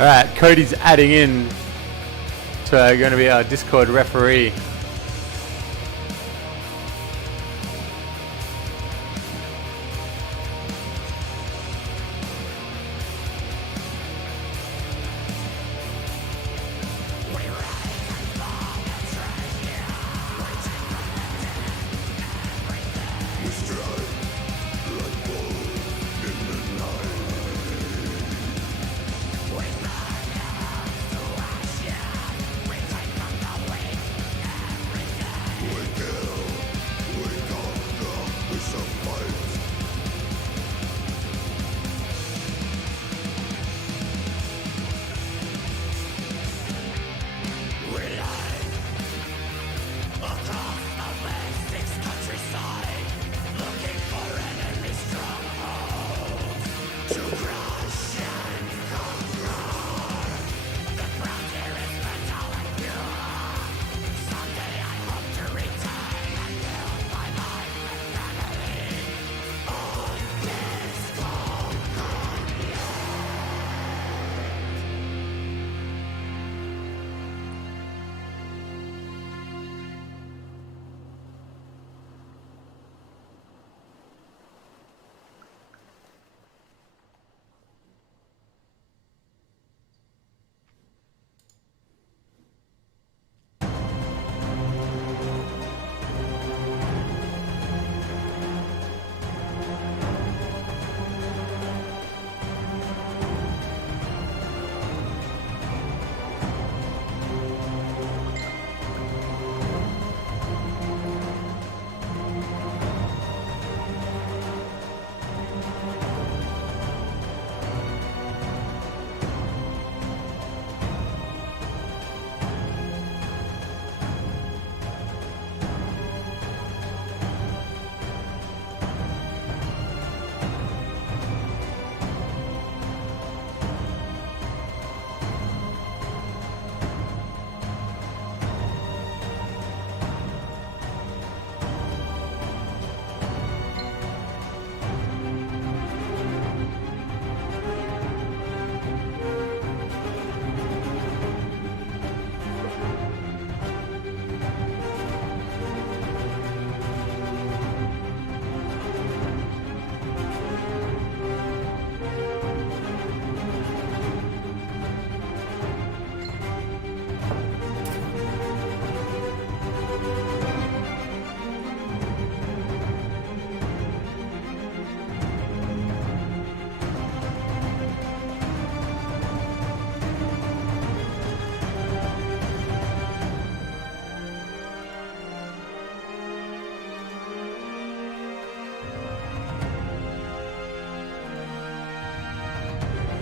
Alright, Cody's adding in to going to be our Discord referee.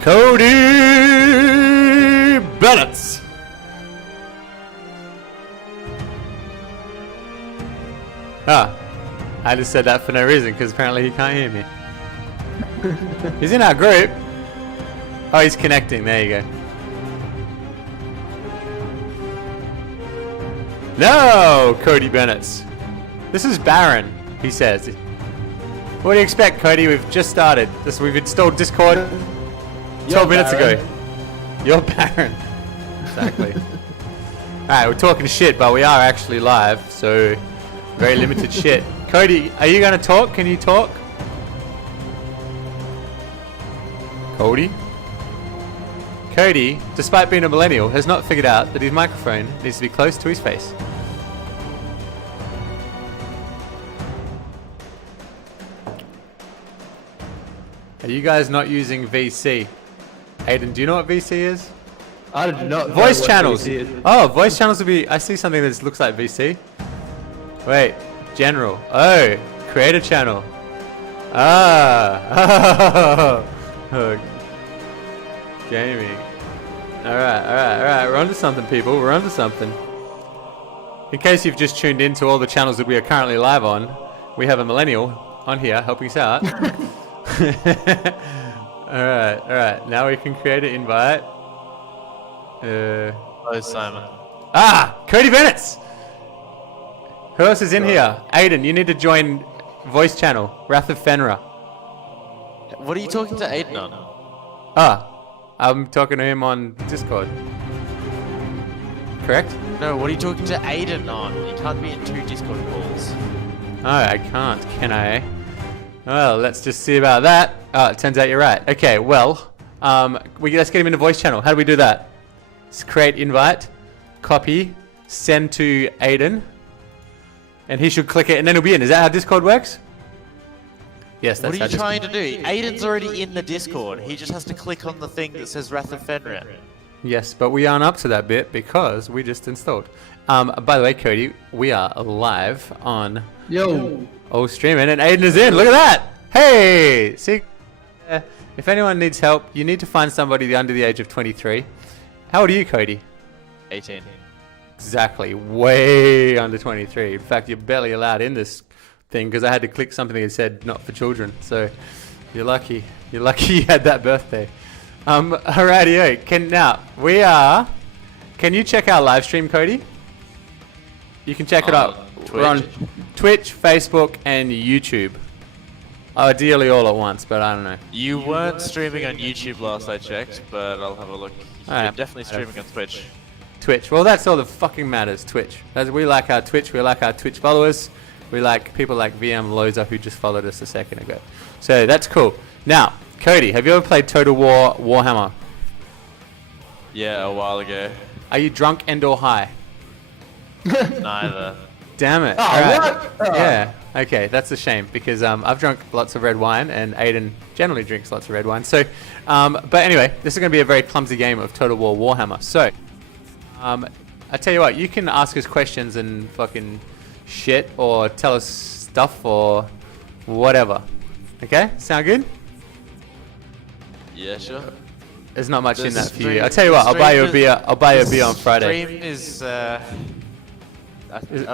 Cody Bennett. I just said that for no reason because apparently he can't hear me. He's in our group. Oh, he's connecting. There you go. No, Cody Bennett. This is Baron, he says. What do you expect, Cody? We've just started. We've installed Discord 12 minutes ago. You're Baron. Exactly. Alright, we're talking shit, but we are actually live, so very limited shit. Cody, are you going to talk? Can you talk? Cody? Cody, despite being a millennial, has not figured out that his microphone needs to be close to his face. Are you guys not using VC? Aiden, do you know what VC is? I do not. Voice channels. Oh, voice channels would be. I see something that looks like VC. Wait, general. Oh, create a channel. Ah. Oh. Gaming. Alright. We're onto something, people. We're onto something. In case you've just tuned in to all the channels that we are currently live on, we have a millennial on here helping us out. Alright. Now we can create an invite. Hello, Simon. Ah! Cody Bennett! Who else is in here? Aiden, you need to join voice channel. Wrath of Fenrir. What are you talking to Aiden on? Ah. I'm talking to him on Discord. Correct? No, what are you talking to Aiden on? You can't be in 2 Discord calls. Oh, I can't, can I? Well, let's just see about that. Oh, it turns out you're right. Okay, well, let's get him in the voice channel. How do we do that? Let's create invite, copy, send to Aiden, and he should click it, and then he'll be in. Is that how Discord works? Yes, that's What are you how trying to do? Aiden's already in the Discord. He just has to click on the thing that says Wrath of Fenrir. Yes, but we aren't up to that bit because we just installed. By the way, Cody, we are live on streaming, and Aiden is in. Look at that! Hey! See, if anyone needs help, you need to find somebody under the age of 23. How old are you, Cody? 18. Exactly, way under 23. In fact, you're barely allowed in this thing because I had to click something that said not for children. So you're lucky. You're lucky you had that birthday. Alrighty, can you check our live stream, Cody? You can check it out. We're on Twitch, Facebook, and YouTube. Ideally all at once, but I don't know. You weren't streaming on YouTube last I checked, but I'll have a look. You're definitely streaming on Twitch. Twitch. Well, that's all that fucking matters, Twitch. We like our Twitch, we like our Twitch followers. We like people like VM Loza who just followed us a second ago. So that's cool. Now, Cody, have you ever played Total War Warhammer? Yeah, a while ago. Are you drunk and or high? Neither. Damn it. Oh, Alright. what? Yeah. Okay, that's a shame because I've drunk lots of red wine and Aiden generally drinks lots of red wine. So, but anyway, this is going to be a very clumsy game of Total War Warhammer. So, I tell you what, you can ask us questions and fucking shit or tell us stuff or whatever. Okay? Sound good? Yeah, sure. There's not much in that for you. I'll tell you what, I'll buy you a beer. I'll buy you a beer on Friday. Stream is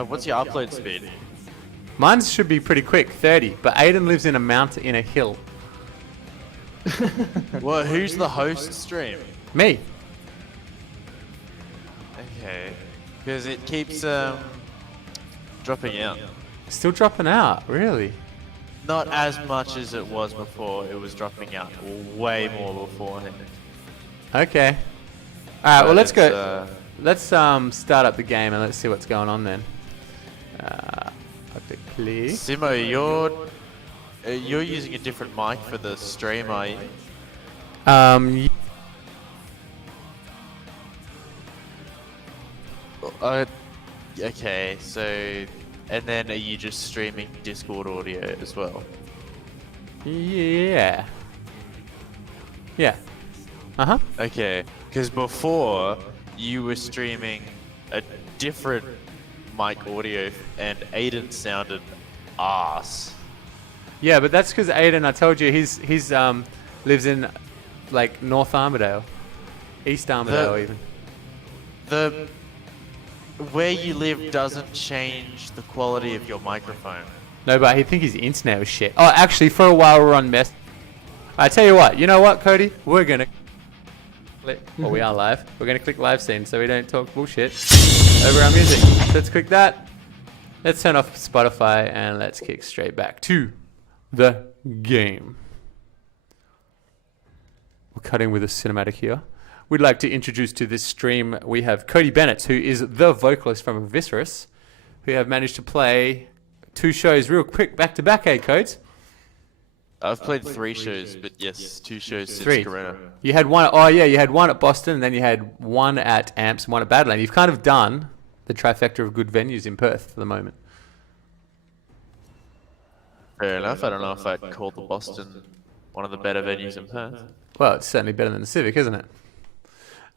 what's your upload speed? Mine should be pretty quick, 30. But Aiden lives in a mountain, in a hill. Well, who's the host stream? Me. Okay, because it keeps dropping out. Still dropping out, really? Not as much as it was before. It was dropping out way more beforehand. Okay. Alright, well let's But go. Let's start up the game and let's see what's going on then. Click. Simo, you're using a different mic for the stream, are you? Okay, so and then are you just streaming Discord audio as well? Yeah. Yeah. Uh-huh. Okay, because before you were streaming a different mic audio and Aiden sounded arse. Yeah, but that's because Aiden, I told you, he's lives in like North Armidale, East Armidale even. The where you live doesn't change the quality of your microphone. No, but I think his internet was shit. Oh, actually, for a while we're on mess. I tell you what. You know what, Cody? We're gonna click. Well, we are live. We're gonna click live scene so we don't talk bullshit over our music. So let's click that. Let's turn off Spotify and let's kick straight back to the game. We're cutting with a cinematic here. We'd like to introduce to this stream, we have Cody Bennett, who is the vocalist from Viscerus, who have managed to play 2 shows real quick back-to-back, Codes? I've played 3 shows, but yes, 2 shows since 3. Corona. You had one, oh yeah, you had one at Boston, and then you had one at Amps and one at Badland. You've kind of done the trifecta of good venues in Perth for the moment. Fair enough. I don't know if I'd call the Boston one of the better venues in Perth. Well, it's certainly better than the Civic, isn't it?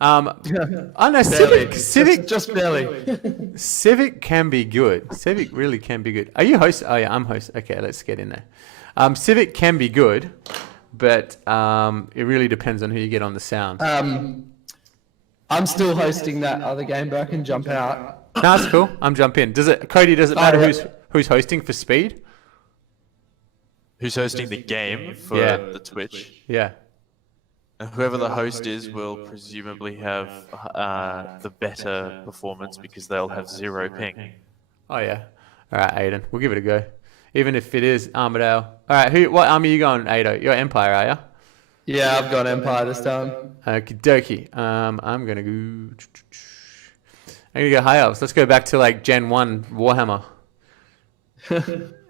I know Civic Just barely. Civic can be good. Civic really can be good. Are you host? Oh yeah, I'm host. Okay, let's get in there. Civic can be good, but it really depends on who you get on the sound. I'm still hosting that other game, but I can jump out. No, that's cool. I'm jump in. Cody, does it matter who's hosting for speed? Who's hosting the game for the Twitch? Yeah. Whoever the host is will presumably have the better performance because they'll have 0 ping. Oh yeah. All right, Aiden. We'll give it a go. Even if it is Armidale. All right. What army are you going, Ado? You're Empire, are you? Yeah, I've got Empire this time. Okie dokie. I'm gonna go. I'm gonna go high ups. Let's go back to like Gen 1 Warhammer.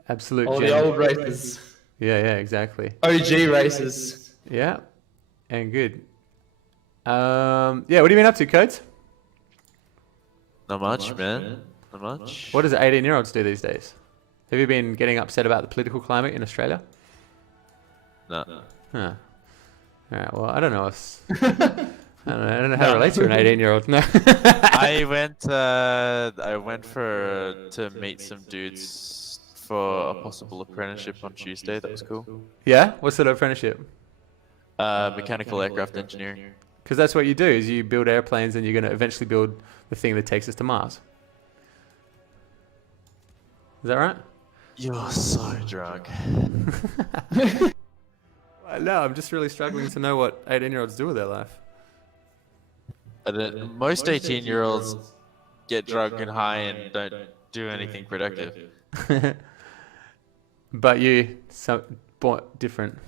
Absolute All Gen. the old races. Yeah, exactly. OG races. Yeah, and good. Yeah, what have you been up to, Codes? Not much, man. Not much. What does 18-year-olds do these days? Have you been getting upset about the political climate in Australia? No. Huh. All right. Well, I don't know. I don't know how to relate to an 18-year-old. No. I went to meet some dudes for a possible apprenticeship on Tuesday. That was cool. Yeah. What sort of apprenticeship? Mechanical aircraft engineering. Because that's what you do. Is you build airplanes, and you're going to eventually build the thing that takes us to Mars. Is that right? You're so drunk. No, I'm just really struggling to know what 18-year-olds do with their life. Most 18-year-olds get drunk and high and don't do anything productive. But you, different.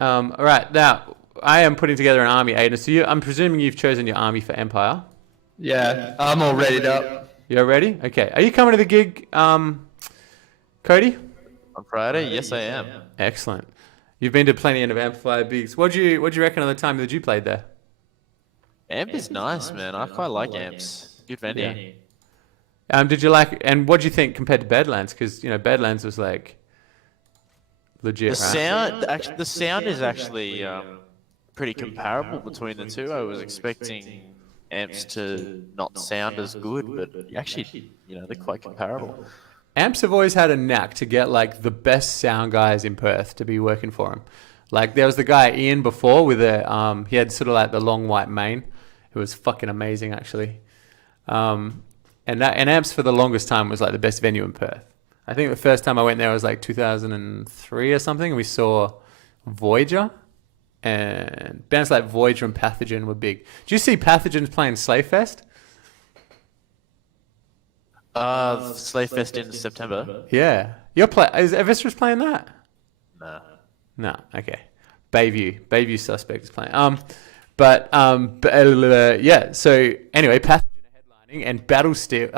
All right, now I am putting together an army, Aiden. So I'm presuming you've chosen your army for Empire. Yeah, I'm all readied up. You're ready? Okay. Are you coming to the gig, Cody? On Friday? Yes, I am. Excellent. You've been to plenty of Amplifier gigs. What'd you reckon of the time that you played there? Amp is nice, man. I quite like amps. Good venue. Did you like? And what do you think compared to Badlands? Because Badlands was like legit. The sound is actually pretty comparable between the two. I was expecting amps to not sound as good, but actually, they're quite comparable. Amps have always had a knack to get like the best sound guys in Perth to be working for them. Like there was the guy Ian before with he had sort of like the long white mane. It was fucking amazing actually. And Amps for the longest time was like the best venue in Perth. I think the first time I went there was like 2003 or something. And we saw Voyager, and bands like Voyager and Pathogen were big. Did you see Pathogens playing Slayfest? Slayfest in September. Yeah. Is Evistress playing that? Nah. No. Okay. Bayview Suspect is playing. Yeah. So anyway, Pathogen are headlining, and Battle Steel,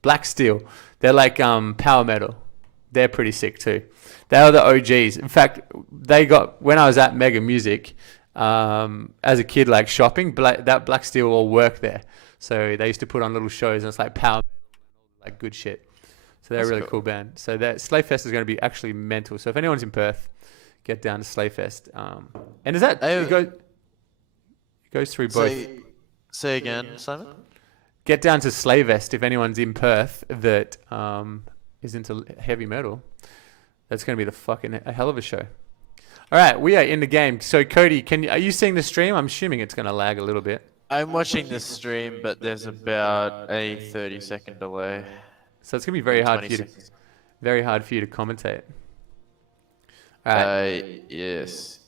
Black Steel. They're like power metal. They're pretty sick too. They are the OGs. In fact, when I was at Mega Music, as a kid, like shopping, that Black Steel all worked there. So they used to put on little shows, and it's like power metal and all like good shit. So they're a really cool band. So that Slayfest is going to be actually mental. So if anyone's in Perth, get down to Slayfest. And is that it goes through both? Say again, Simon. Get down to Slayfest if anyone's in Perth that is into heavy metal. That's going to be a hell of a show. All right, we are in the game. So Cody, are you seeing the stream? I'm assuming it's going to lag a little bit. I'm watching the stream, but there's about a 30-second delay. So it's going to be very hard for you to commentate. All right. Yes.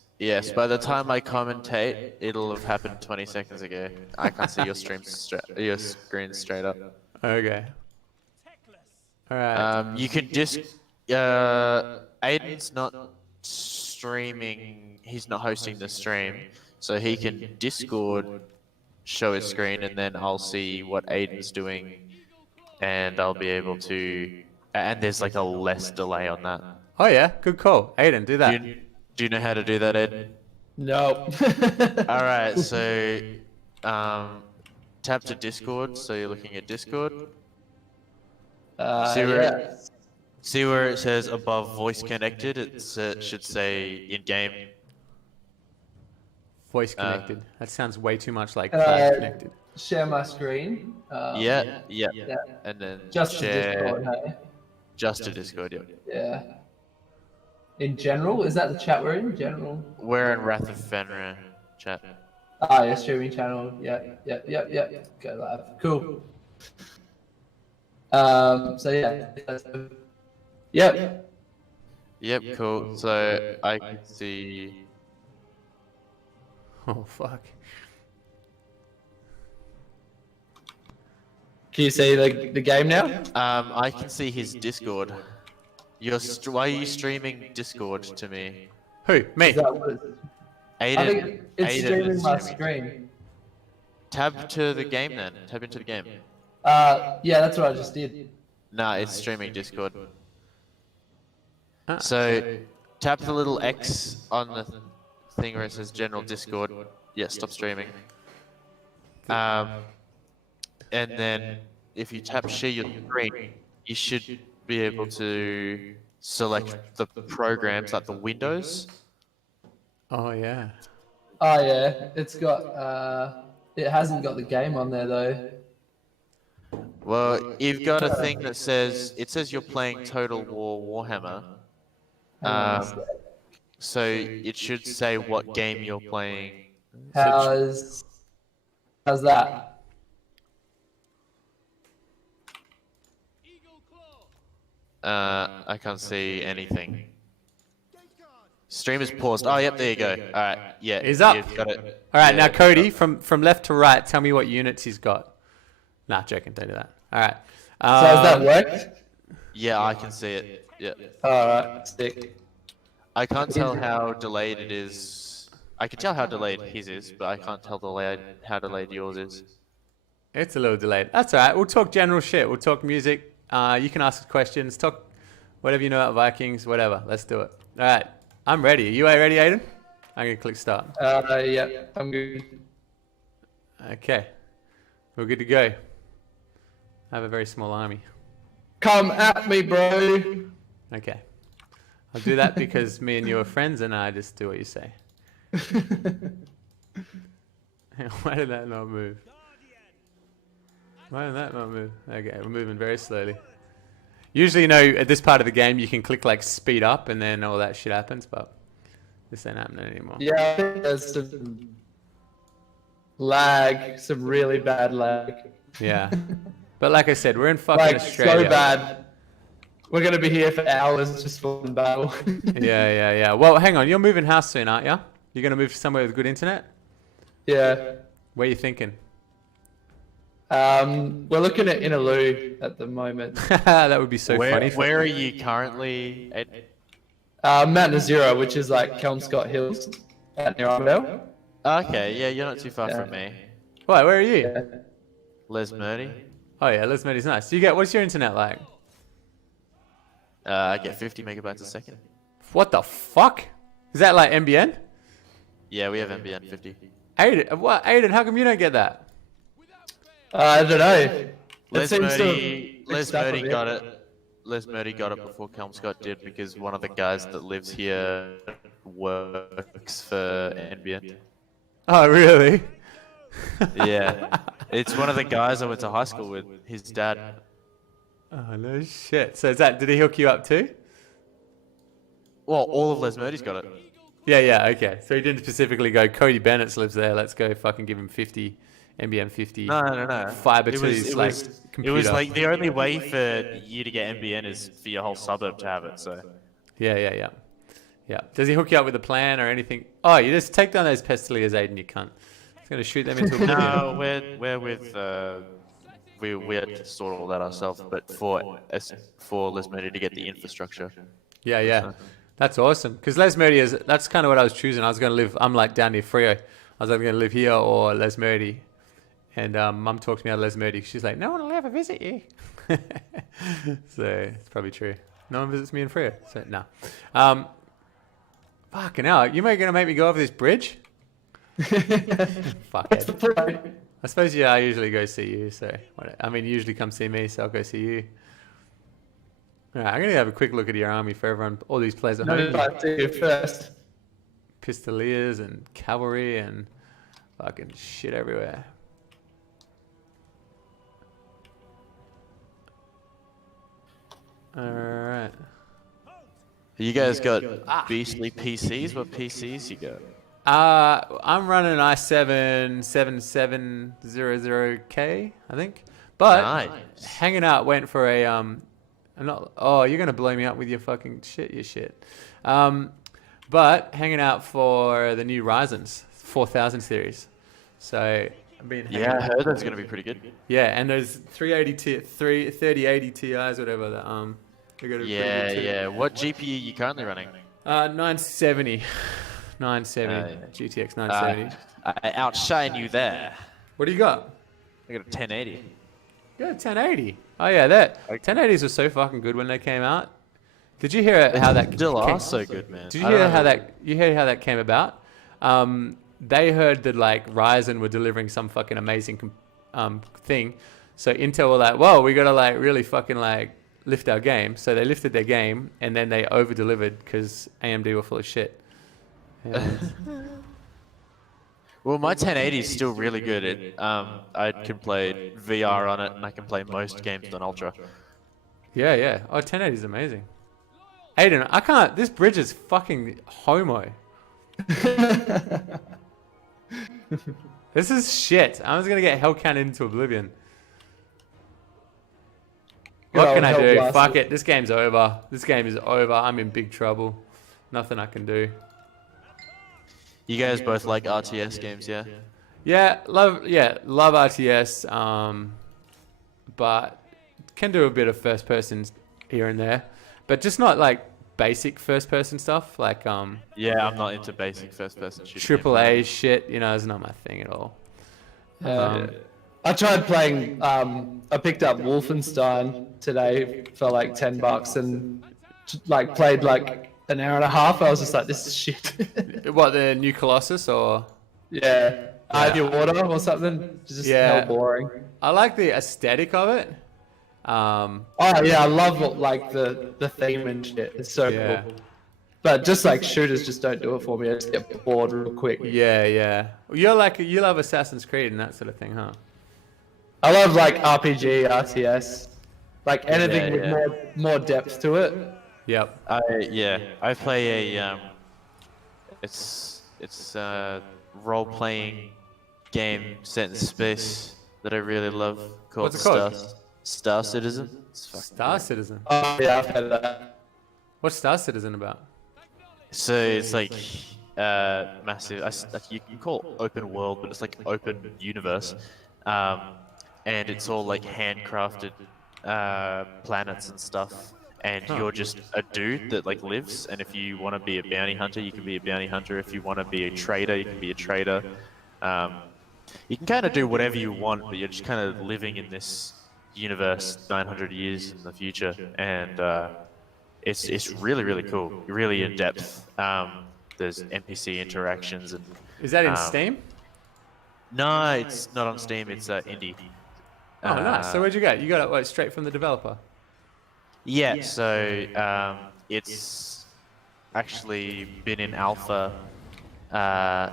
By the time I commentate, it'll have happened 20 seconds ago. I can't see your screen straight up. Okay. All right. You can Aiden's not streaming. He's not hosting the stream, so he can Discord show his screen, and then I'll see what Aiden's doing, and I'll be able to. And there's like a less delay on that. Oh yeah, good call, Aiden. Do that. Do you know how to do that, Aiden? No. All right, so tap to Discord. So you're looking at Discord. See where it says above voice connected? It should say in game. Voice connected. That sounds way too much like connected. Share my screen. Yeah. And then Just share. to Discord, hey? Just to Discord, yeah. Yeah. In general, is that the chat we're in? General. We're in Wrath of Fenrir chat. Yeah, streaming channel. Yeah. Go live. Cool. So yeah. Yep, cool. So I can see. Oh fuck. Can you see the game now? I can see his Discord. Why are you streaming Discord to me? Who? Me? Is that what it's... I Aiden. think it's Aiden streaming is my streaming. screen. Tab to the game then. Tab into the game. Yeah, that's what I just did. Nah, it's streaming Discord. Ah. So tap the little X on the thing where it says General Discord. Yeah, stop streaming. And then if you tap share your screen, you should be able to select the programs like the windows. Oh yeah. Oh yeah, it's got. It hasn't got the game on there though. Well, you've got a thing that says you're playing Total War Warhammer. Hang on a sec. So it should say what game you're playing. How's that? I can't see anything. Stream is paused. Oh, yep, there you go. All right, yeah. He's up. You've got it. All right, Yeah, now Cody, from left to right, tell me what units he's got. Nah, joking, don't do that. All right. So has that worked? Yeah, I can see it. Yeah. Alright, stick. I can't tell how delayed it is. I can tell how delayed his is, but I can't tell how delayed yours is. It's a little delayed. That's all right. We'll talk general shit. We'll talk music. You can ask questions. Talk whatever you know about Vikings, whatever. Let's do it. All right. I'm ready. Are you ready, Aiden? I'm going to click start. Yeah, I'm good. Okay. We're good to go. I have a very small army. Come at me, bro. Okay. I'll do that because me and you are friends and I just do what you say. Why did that not move? Why did that not move? Okay, we're moving very slowly. Usually, you know, at this part of the game, you can click like speed up and then all that shit happens, but this ain't happening anymore. Yeah, I think there's some lag, some really bad lag. Yeah. But like I said, we're in fucking Like, Australia. so bad. We're gonna be here for hours just for one battle. Yeah. Well, hang on. You're moving house soon, aren't you? You're going to move somewhere with good internet? Yeah. Where are you thinking? We're looking at Inaloo at the moment. That would be so funny. Where are you currently? Mount Nazira, which is like Kelmscott Hills, out near Armadale. Okay, yeah, you're not too far Yeah. from me. Why, where are you? Yeah. Les Murdy. Oh yeah, Les Medi's nice. What's your internet like? I get 50 megabytes a second. What the fuck? Is that like NBN? Yeah, we have NBN 50. Aiden, what? Aiden, how come you don't get that? I don't know. Les seems to have Murdy mixed up a bit. got it. Les Murdy got it before Kelmscott did because one of the guys that lives here works for NBN. Oh really? Yeah, it's one of the guys I went to high school with. His dad. Oh no shit. So did he hook you up too? Well, all of Les Murdy's got it. Yeah, okay. So he didn't specifically go, Cody Bennett lives there, let's go fucking give him 50, NBN 50. No. Fiber to his like It computer. was like the only way for you to get NBN is for your whole suburb to have it. So Yeah. Does he hook you up with a plan or anything? Oh, you just take down those Pestiliers, Aiden, you cunt. He's going to shoot them into oblivion. no, we're with we had to sort all that ourselves, but for Les Murdy to get the infrastructure. Yeah. That's awesome. Because Les Murdy that's kind of what I was choosing. I was going to live, I'm like down near Frio. I was either going to live here or Les Murdy. And Mum talked me out of Les Murdy. She's like, no one will ever visit you. So it's probably true. No one visits me in Frio. So no. Fucking hell. You going to make me go over this bridge? Fuck it. I suppose I usually go see you. So I mean, you usually come see me, so I'll go see you. All right, I'm going to have a quick look at your army for everyone. All these players at home. No, see you first. Pistoliers and cavalry and fucking shit everywhere. Alright. You guys got beastly PCs? What PCs you got? I'm running an i7 7700K, I think. But Nice. hanging out went for a you're gonna blow me up with your fucking shit, you shit. But hanging out for the new Ryzen's 4000 series. So I've been hanging Yeah, I out. heard that's gonna be pretty good. Yeah, and there's 3080 Ti's, whatever. That they're gonna be pretty good too. Yeah. What GPU you currently running? 970. 970. GTX 970. I outshine you there. What do you got? I got a 1080. You got a 1080. Oh yeah, that 1080s were so fucking good when they came out. Did you hear how that Still came? are so good, man. Did you hear how that? You heard how that came about? They heard that like Ryzen were delivering some fucking amazing thing, so Intel were like, "Whoa, we gotta like really fucking like lift our game." So they lifted their game, and then they over delivered because AMD were full of shit. And Well, my 1080 is still really good. I can play VR on it, and I can play most games on Ultra. yeah. Oh, 1080 is amazing. Aiden, I can't. This bridge is fucking homo. This is shit. I'm just gonna get hell counted into oblivion. What can I do? Fuck it. This game's over. This game is over. I'm in big trouble. Nothing I can do. You guys both like RTS games, yeah? Yeah, love RTS. But can do a bit of first person here and there, but just not like basic first person stuff. Like Yeah, I'm not into basic first person shooting. triple A shit. You know, is not my thing at all. I tried playing. I picked up Wolfenstein today for like $10 and like played like an hour and a half. I was just like, this is shit. What, the new Colossus or? Yeah, Your Water or something. It's just hell boring. I like the aesthetic of it. Oh yeah, I love like the theme and shit. It's so cool. But just like shooters just don't do it for me. I just get bored real quick. Yeah. You love Assassin's Creed and that sort of thing, huh? I love like RPG, RTS, like anything with more depth to it. Yep. I play a it's a role-playing game set in space that I really love called What's it called? Star Citizen. Star Citizen. Oh yeah, I've heard of that. What's Star Citizen about? So it's like massive. You can call it open world, but it's like open universe, and it's all like handcrafted planets and stuff. And you're just a dude that like lives. And if you want to be a bounty hunter, you can be a bounty hunter. If you want to be a trader, you can be a trader. You can kind of do whatever you want, but you're just kind of living in this universe 900 years in the future, and it's really, really cool, really in depth. There's NPC interactions and. Is that in Steam? No, it's not on Steam. It's indie. Oh, nice. So where'd you get? You got it straight from the developer. Yeah. So it's actually been in alpha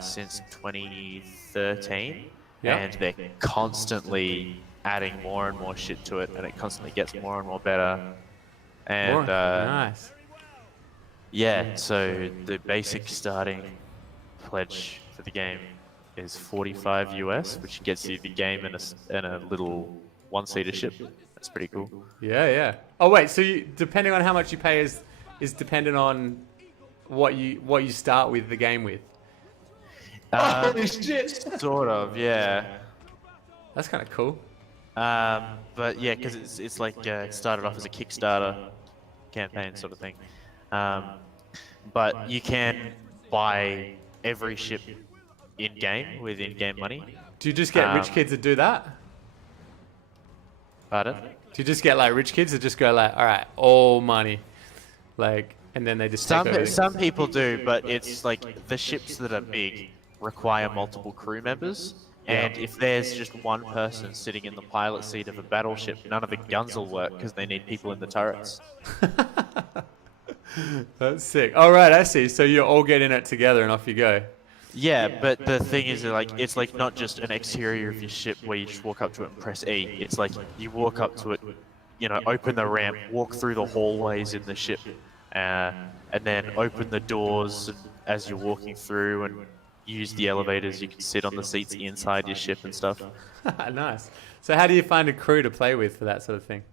since 2013, and they're constantly adding more and more shit to it, and it constantly gets more and more better. And nice. Yeah, so the basic starting pledge for the game is 45 US, which gets you the game in a little one-seater ship. That's pretty cool. Yeah. Oh wait, so depending on how much you pay is dependent on what you start with the game with. Holy shit! Sort of, yeah. That's kind of cool. But yeah, because it's like it started off as a Kickstarter campaign sort of thing. But you can buy every ship in-game with in-game money. Do you just get rich kids to do that? Pardon? Do you just get like rich kids that just go like, all right, all money, like, and then they just take over? Some people do, but it's like the ships that are big require multiple crew members. And if there's just one person sitting in the pilot seat of a battleship, none of the guns will work because they need people in the turrets. That's sick. All right, I see. So you all get in it together and off you go. Yeah, but the thing is, like, it's like not just an exterior of your ship where you just walk up to it and press E. It's like you walk up to it, you know, open the ramp, walk through the hallways in the ship, and then open the doors as you're walking through and use the elevators. You can sit on the seats inside your ship and stuff. Nice. So how do you find a crew to play with for that sort of thing?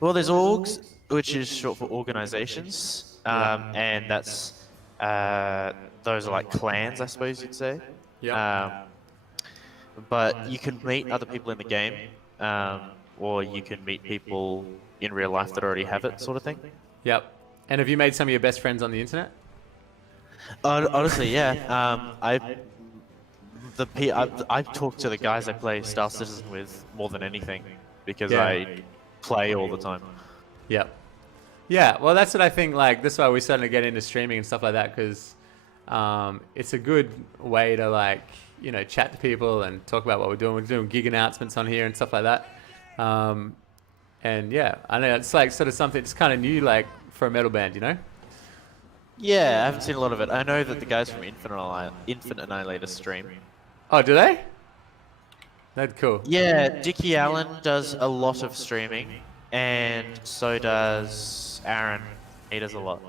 Well, there's orgs, which is short for organizations, and that's those are like clans, I suppose you'd say. Yeah. But you can meet other people in the game, or you can meet people in real life that already have it, sort of thing. Yep. And have you made some of your best friends on the internet? Honestly, yeah. I talk to the guys I play Star Citizen with more than anything because Yeah. I play all the time. Yep. Yeah, well, that's what I think. Like, that's why we're starting to get into streaming and stuff like that, because it's a good way to, like, you know, chat to people and talk about what we're doing. We're doing gig announcements on here and stuff like that. And yeah, I know it's like sort of something. It's kind of new, like for a metal band, you know. Yeah, I haven't seen a lot of it. I know that the guys from Infinite Annihilator stream. Oh, do they? That's cool. Yeah, Dickie Allen does a lot of streaming, and so does Aaron. He does a lot.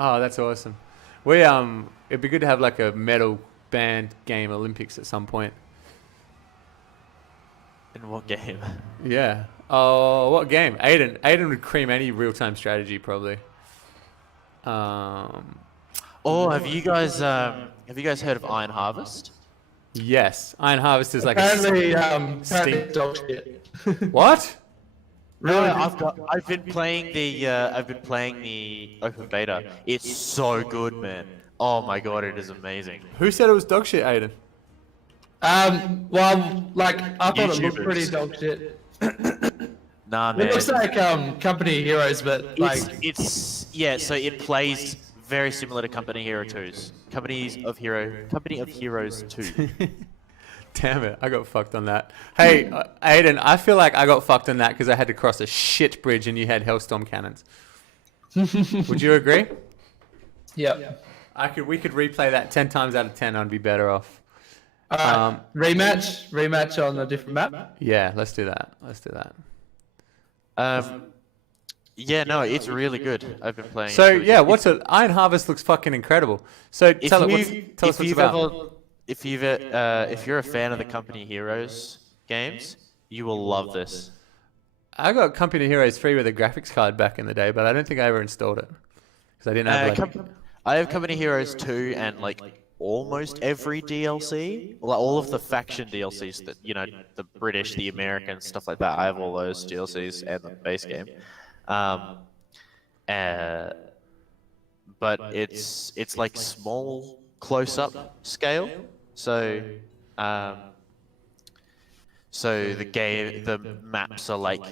Oh, that's awesome. We it'd be good to have like a metal band game Olympics at some point. In what game? Yeah. Oh, what game? Aiden. Aiden would cream any real-time strategy probably. Oh, have you guys heard of Iron Harvest? Yes, Iron Harvest is like Apparently, a apparently dog shit. What? No, I've been playing the open beta. It's so good, man. Oh my god, it is amazing. Who said it was dog shit, Aiden? Well, like I thought it looked YouTubers. pretty dog shit. Nah, man. It looks like Company Heroes, but like So it plays very similar to Company Hero 2's. Company of Heroes 2. Damn it, I got fucked on that. Hey, Aiden, I feel like I got fucked on that because I had to cross a shit bridge and you had Hellstorm cannons. Would you agree? yeah. We could replay that 10 times out of 10. I'd be better off. Rematch on a different map. Yeah, let's do that. Yeah, no, it's really good. I've been playing. So it. yeah, Iron Harvest looks fucking incredible. So tell us what's about. If you're a fan of the Company Heroes games, you will love this. I got Company Heroes free with a graphics card back in the day, but I don't think I ever installed it because I didn't have I have Company Heroes 2 and like almost every DLC, like all of the faction DLCs that the British, the American, stuff like that. I have all those DLCs and the base game. But it's like small close-up scale. So the maps are like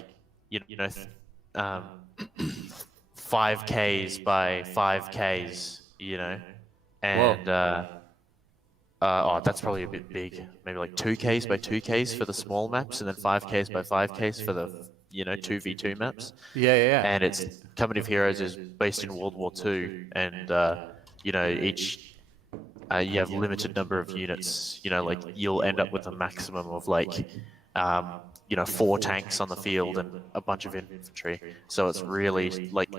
5Ks by 5Ks, and that's probably a bit big. Maybe like 2Ks by 2Ks for the small maps, and then 5Ks by 5Ks for the 2v2 maps. Yeah. And it's Company of Heroes is based in World War II, and each you have limited number of units. Like you'll end up with a maximum of like 4 tanks on the field and a bunch of infantry. So it's really like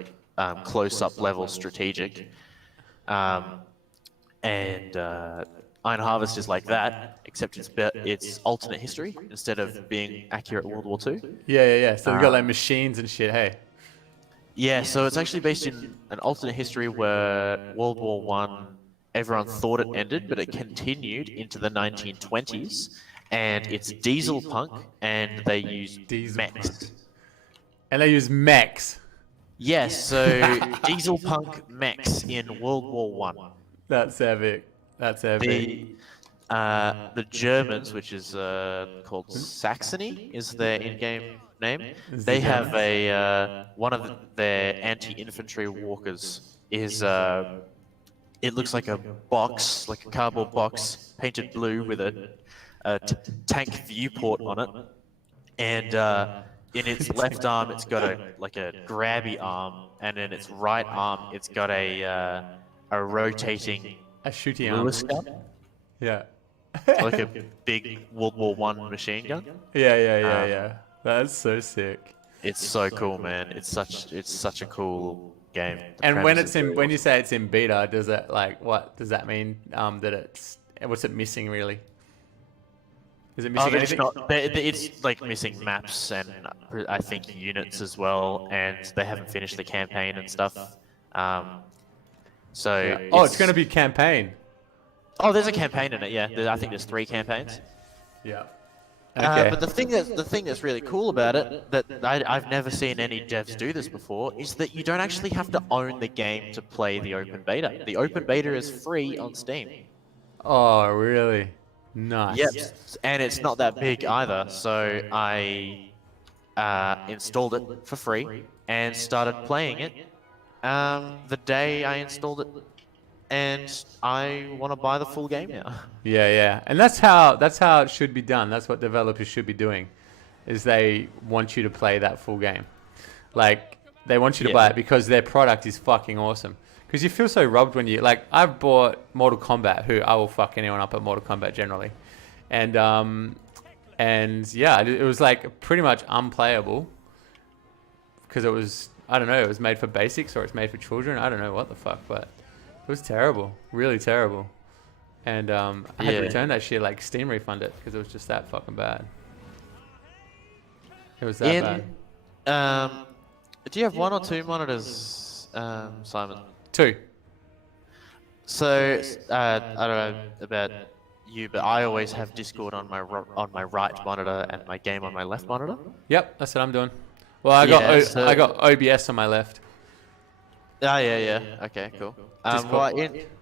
close-up level strategic. And Iron Harvest is like that, except it's alternate history instead of being accurate World War II. Yeah. So they've got like machines and shit. Hey. Yeah, so it's actually based in an alternate history where World War One, everyone thought it ended, but it continued into the 1920s, and it's diesel punk, and they use mechs. And they use mechs. Yes, so diesel punk mechs in World War One. That's epic. The Germans, which is called Saxony, is their in-game name. They have one of their anti-infantry walkers is it looks like a box, like a cardboard box, painted blue with a tank viewport on it, and in its left arm it's got a grabby arm, and in its right arm it's got a rotating shooting arm. Lewis gun. Yeah. Like a big World War One machine gun. Yeah. That's so sick. It's so cool, man. It's such a cool game. And when you say it's in beta, does it what does that mean? What's it missing really? Is it missing anything? It's like missing maps and I think units as well, and they haven't finished the campaign and stuff. So it's going to be campaign. Oh, there's a campaign in it. Yeah, I think there's 3 campaigns. Yeah. Okay. But the thing that's really cool about it that I've never seen any devs do this before is that you don't actually have to own the game to play the open beta. The open beta is free on Steam. Oh, really? Nice. Yep, and it's not that big either. So I installed it for free and started playing it the day I installed it, and I want to buy the full game now. Yeah, yeah, and that's how it should be done. That's what developers should be doing, is they want you to play that full game. Like they want you to buy it because their product is fucking awesome. Because you feel so robbed when you like. I've bought Mortal Kombat, who I will fuck anyone up at Mortal Kombat generally, and yeah, it was like pretty much unplayable because it was, I don't know, it was made for basics or it's made for children. I don't know what the fuck, but it was terrible, really terrible. And I had to return that shit, like Steam refund it because it was just that fucking bad. It was that bad. Do you have one or two monitors, Simon? 2. So I don't know about you, but I always have Discord on my right monitor and my game on my left monitor. Yep, that's what I'm doing. Well, I got OBS on my left. Ah, yeah. Okay, cool. Well,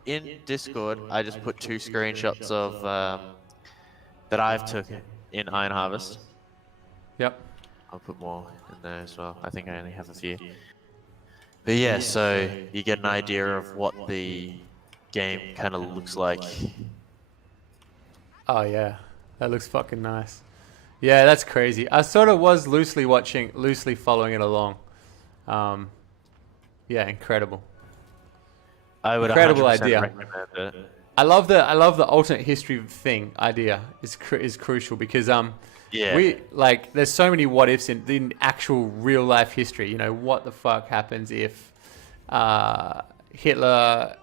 in Discord, I just put 2 screenshots of that I've took in Iron Harvest. Yep. I'll put more in there as well. I think I only have a few. But yeah, so you get an idea of what the game kind of looks like. Oh yeah, that looks fucking nice. Yeah, that's crazy. I sort of was loosely following it along. Yeah, incredible. I would Incredible 100% idea. recommend it. I love the alternate history thing idea. Is crucial because we like there's so many what ifs in actual real life history. You know, what the fuck happens if Hitler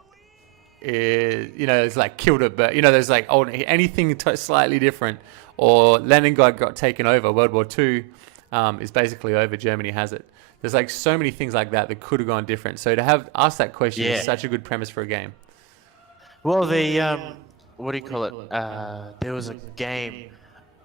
is like killed it, but there's like anything slightly different, or Leningrad got taken over. World War II is basically over. Germany has it. There's like so many things like that could have gone different. So to have asked that question is such a good premise for a game. Well, the what do you call it? There was a game.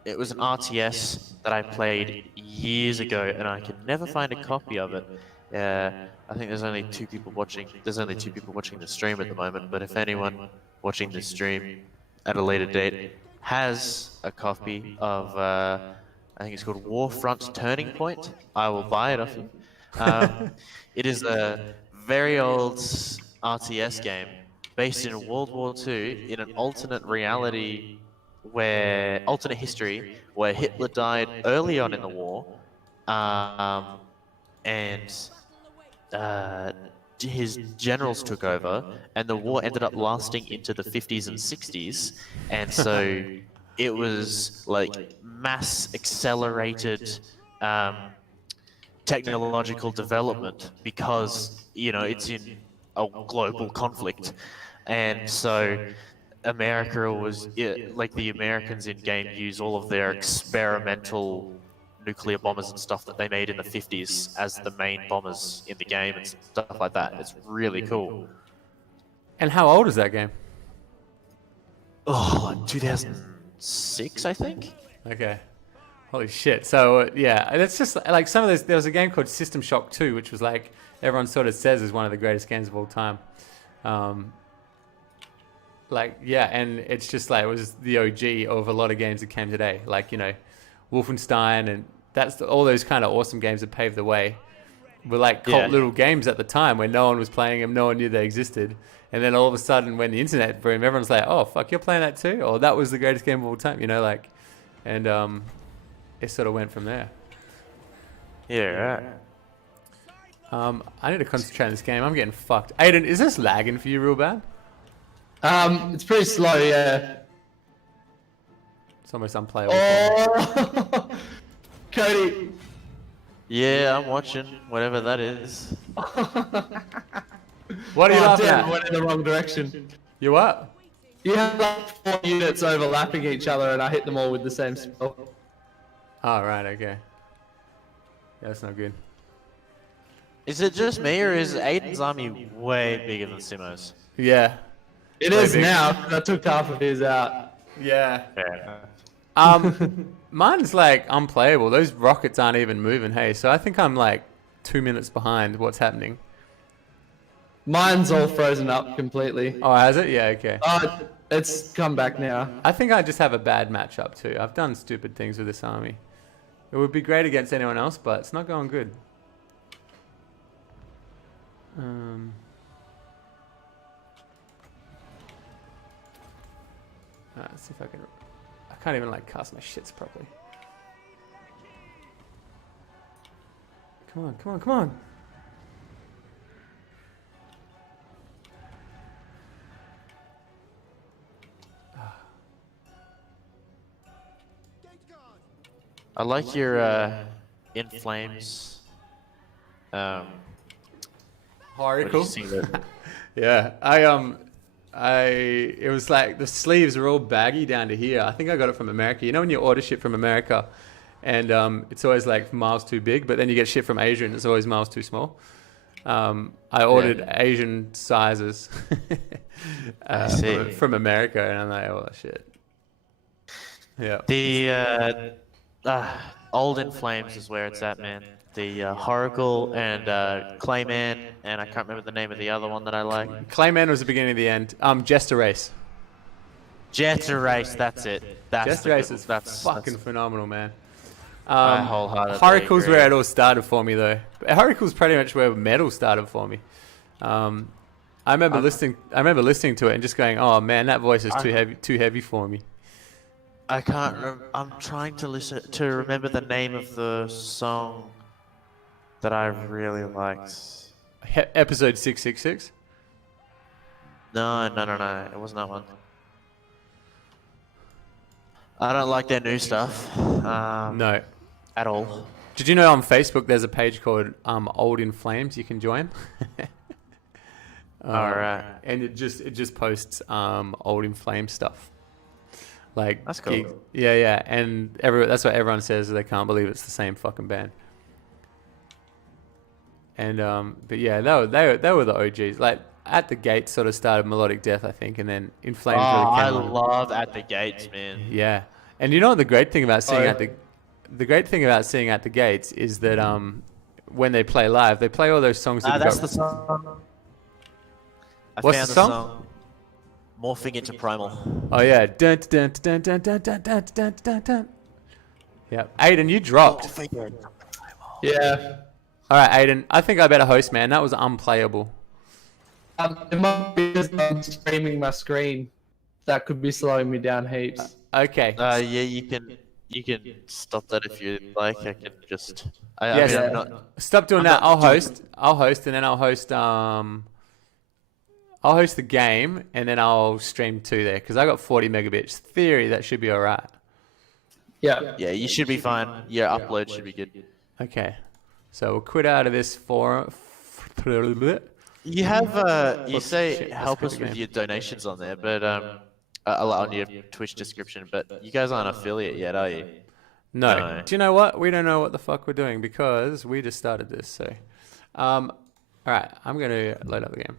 It was an RTS that I played years ago, and I could never find a copy of it. I think there's only 2 people watching. There's only 2 people watching the stream at the moment. But if anyone watching the stream at a later date has a copy of, I think it's called Warfront Turning Point, I will buy it off you. It is a very old RTS game based in World War II in an alternate history where Hitler died early on in the war, and his generals took over, and the war ended up lasting into the 50s and 60s, and so it was like mass accelerated technological development because it's in a global conflict, and so America was like the Americans in game use all of their experimental nuclear bombers and stuff that they made in the 50s as the main bombers in the game and stuff like that. It's really cool. And how old is that game? Oh, like 2006, I think. Okay. Holy shit. So, yeah, it's just like some of those. There was a game called System Shock 2, which was like everyone sort of says is one of the greatest games of all time. And it's just like it was the OG of a lot of games that came today. Like, Wolfenstein, and all those kind of awesome games that paved the way were like cult little games at the time when no one was playing them, no one knew they existed. And then all of a sudden, when the internet boom, everyone's like, "Oh fuck, you're playing that too?" Or that was the greatest game of all time, and it sort of went from there. Yeah, right. I need to concentrate on this game. I'm getting fucked. Aiden, is this lagging for you real bad? It's pretty slow, yeah. It's almost unplayable. Oh, Cody. Yeah, I'm watching whatever that is. What are you laughing damn, at? I went in the wrong direction. You what? You have like 4 units overlapping each other, and I hit them all with the same spell. Oh, right, okay. Yeah, that's not good. Is it just me, or is Aiden's army way bigger than Simo's? Yeah. It is now, 'cause I took half of his out. Yeah. Yeah. Mine's like unplayable. Those rockets aren't even moving. Hey, so I think I'm like 2 minutes behind what's happening. Mine's all frozen up completely. Oh, has it? Yeah, okay. It's come back now. I think I just have a bad matchup too. I've done stupid things with this army. It would be great against anyone else, but it's not going good. Let's see if I can... I can't even like cast my shits properly. Come on, come on, come on. I like your In Flames. Horrible. That? Yeah, it was like the sleeves are all baggy down to here. I think I got it from America. You know when you order shit from America, and it's always like miles too big, but then you get shit from Asia and it's always miles too small. I ordered Asian sizes from America, and I'm like, oh shit. Yeah. The Old In Flames is where it's at, man. The Horacle and Clayman, and I can't remember the name of the other one that I like. Clayman was the beginning of the end. Jester Race. Jester Race, that's it. Jester Race is fucking phenomenal, man. I wholeheartedly Horacle's agree. where it all started for me, though. Horacle's pretty much where metal started for me. I remember listening to it and just going, "Oh man, that voice is too heavy for me." I can't. I'm trying to remember the name of the song that I really liked. Episode 666. No. It wasn't that one. I don't like their new stuff. No. At all. Did you know on Facebook there's a page called Old In Flames? You can join. Alright. And it just posts Old In Flames stuff. Like that's cool. Yeah, and that's what everyone says. They can't believe it's the same fucking band. And but yeah, they were the OGs. Like At the Gates sort of started Melodic Death, I think, and then In Flames really came I on. love At the Gates, man. Yeah, and you know what the great thing about seeing At the Gates is that when they play live, they play all those songs. That's the song. What's the song? Morphing into Primal. Oh yeah. Dun, dun, dun, dun, dun, dun, dun, dun, dun, dun. Yeah. Aiden, you dropped. Yeah. All right, Aiden. I think I better host, man. That was unplayable. It might be because I'm streaming my screen. That could be slowing me down heaps. Okay. Yeah, you can stop that if you like. I can just. Stop doing that. I'll host, and then I'll host. I'll host the game, and then I'll stream 2 there because I got 40 megabits. Theory that should be all right. Yeah. Yeah, you should be fine. Your upload should be good. Okay. So we'll quit out of this for. You have you say Shit, help that's us good with game. your donations on there, but on your Twitch description. But you guys aren't affiliate yet, are you? No. Do you know what? We don't know what the fuck we're doing because we just started this. So, all right, I'm gonna load up the game.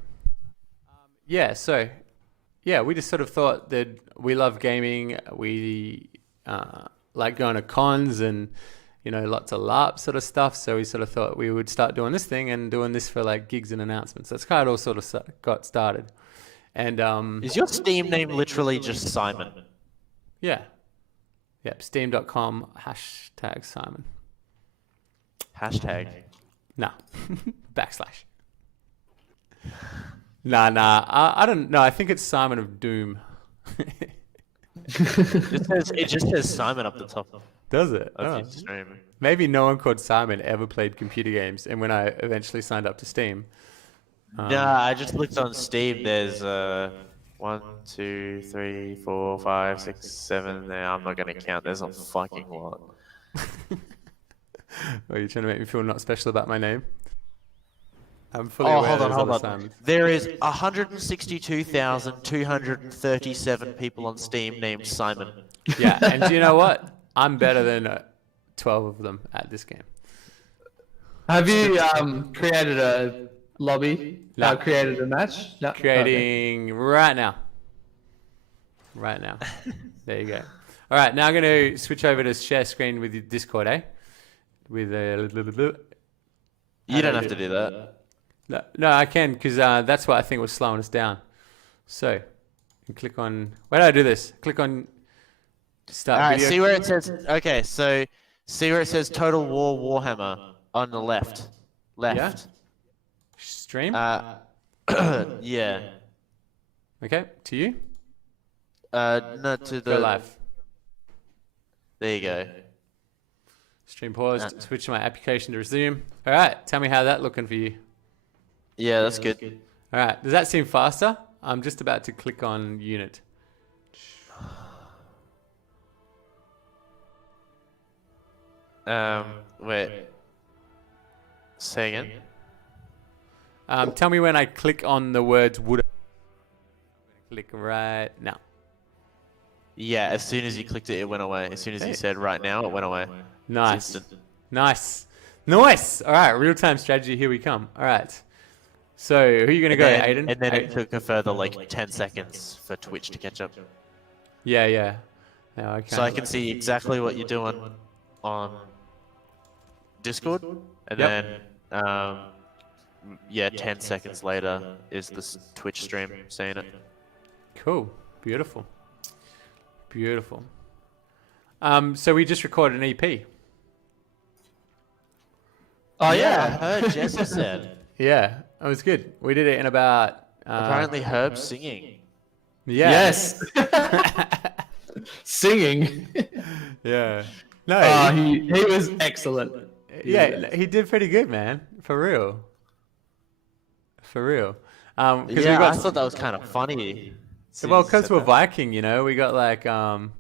We just sort of thought that we love gaming. We like going to cons and lots of LARP sort of stuff. So we sort of thought we would start doing this thing and doing this for like gigs and announcements. That's how it all sort of got started. And is your Steam name literally just Simon? Yeah. Yep. Steam.com #Simon. Hashtag. No. /. Nah. I don't know. I think it's Simon of Doom. It just says Simon up the top. Does it? Of your stream. Maybe no one called Simon ever played computer games, and when I eventually signed up to Steam. Nah, I just looked on Steam. There's 1, 2, 3, 4, 5, 6, 7. There, I'm not gonna count. There's a fucking lot. Are you trying to make me feel not special about my name? I'm fully Oh, aware hold there's on. other Simons. There is 162,237 people on Steam named Simon. Yeah, and do you know what? I'm better than 12 of them at this game. Have you created a lobby? No. Created a match? No. Creating right now. Right now. There you go. All right, now I'm going to switch over to share screen with your Discord, eh? With a You don't have to do that. no, I can because that's what I think was slowing us down. So, you click on. Why do I do this? Click on start All right, video. see where it says. Okay, so see where it says Total War Warhammer on the left. Left. Stream. Yeah. Okay, to you. No, to the Go live. There you go. Stream paused. Switch to my application to resume. All right, tell me how that looking for you. Yeah, that's good. All right, does that seem faster? I'm just about to click on unit. Wait. Say again. Tell me when I click on the words would. Click right now. Yeah, as soon as you clicked it, it went away. As soon as you said right now, it went away. Nice. It's instant. Nice. Nice. All right, real-time strategy. Here we come. All right. So, who are you going to go, Aiden? And then it took a further like 10 seconds for Twitch to catch up. Yeah. No, okay. So I can see exactly what you're doing on Discord, and Yep. then yeah, 10 seconds later is the Twitch stream saying it. Cool. Beautiful. Beautiful. So we just recorded an EP. Oh I yeah. heard Jesse said. Yeah, it was good. We did it in about. Apparently, Herb's singing. Yeah. Yes. Singing. Yeah. No. He was excellent. Yeah, he did pretty good, man. For real. For real. Yeah, we I got, thought that was kind of funny. well, because we're Viking, you know, we got like fucking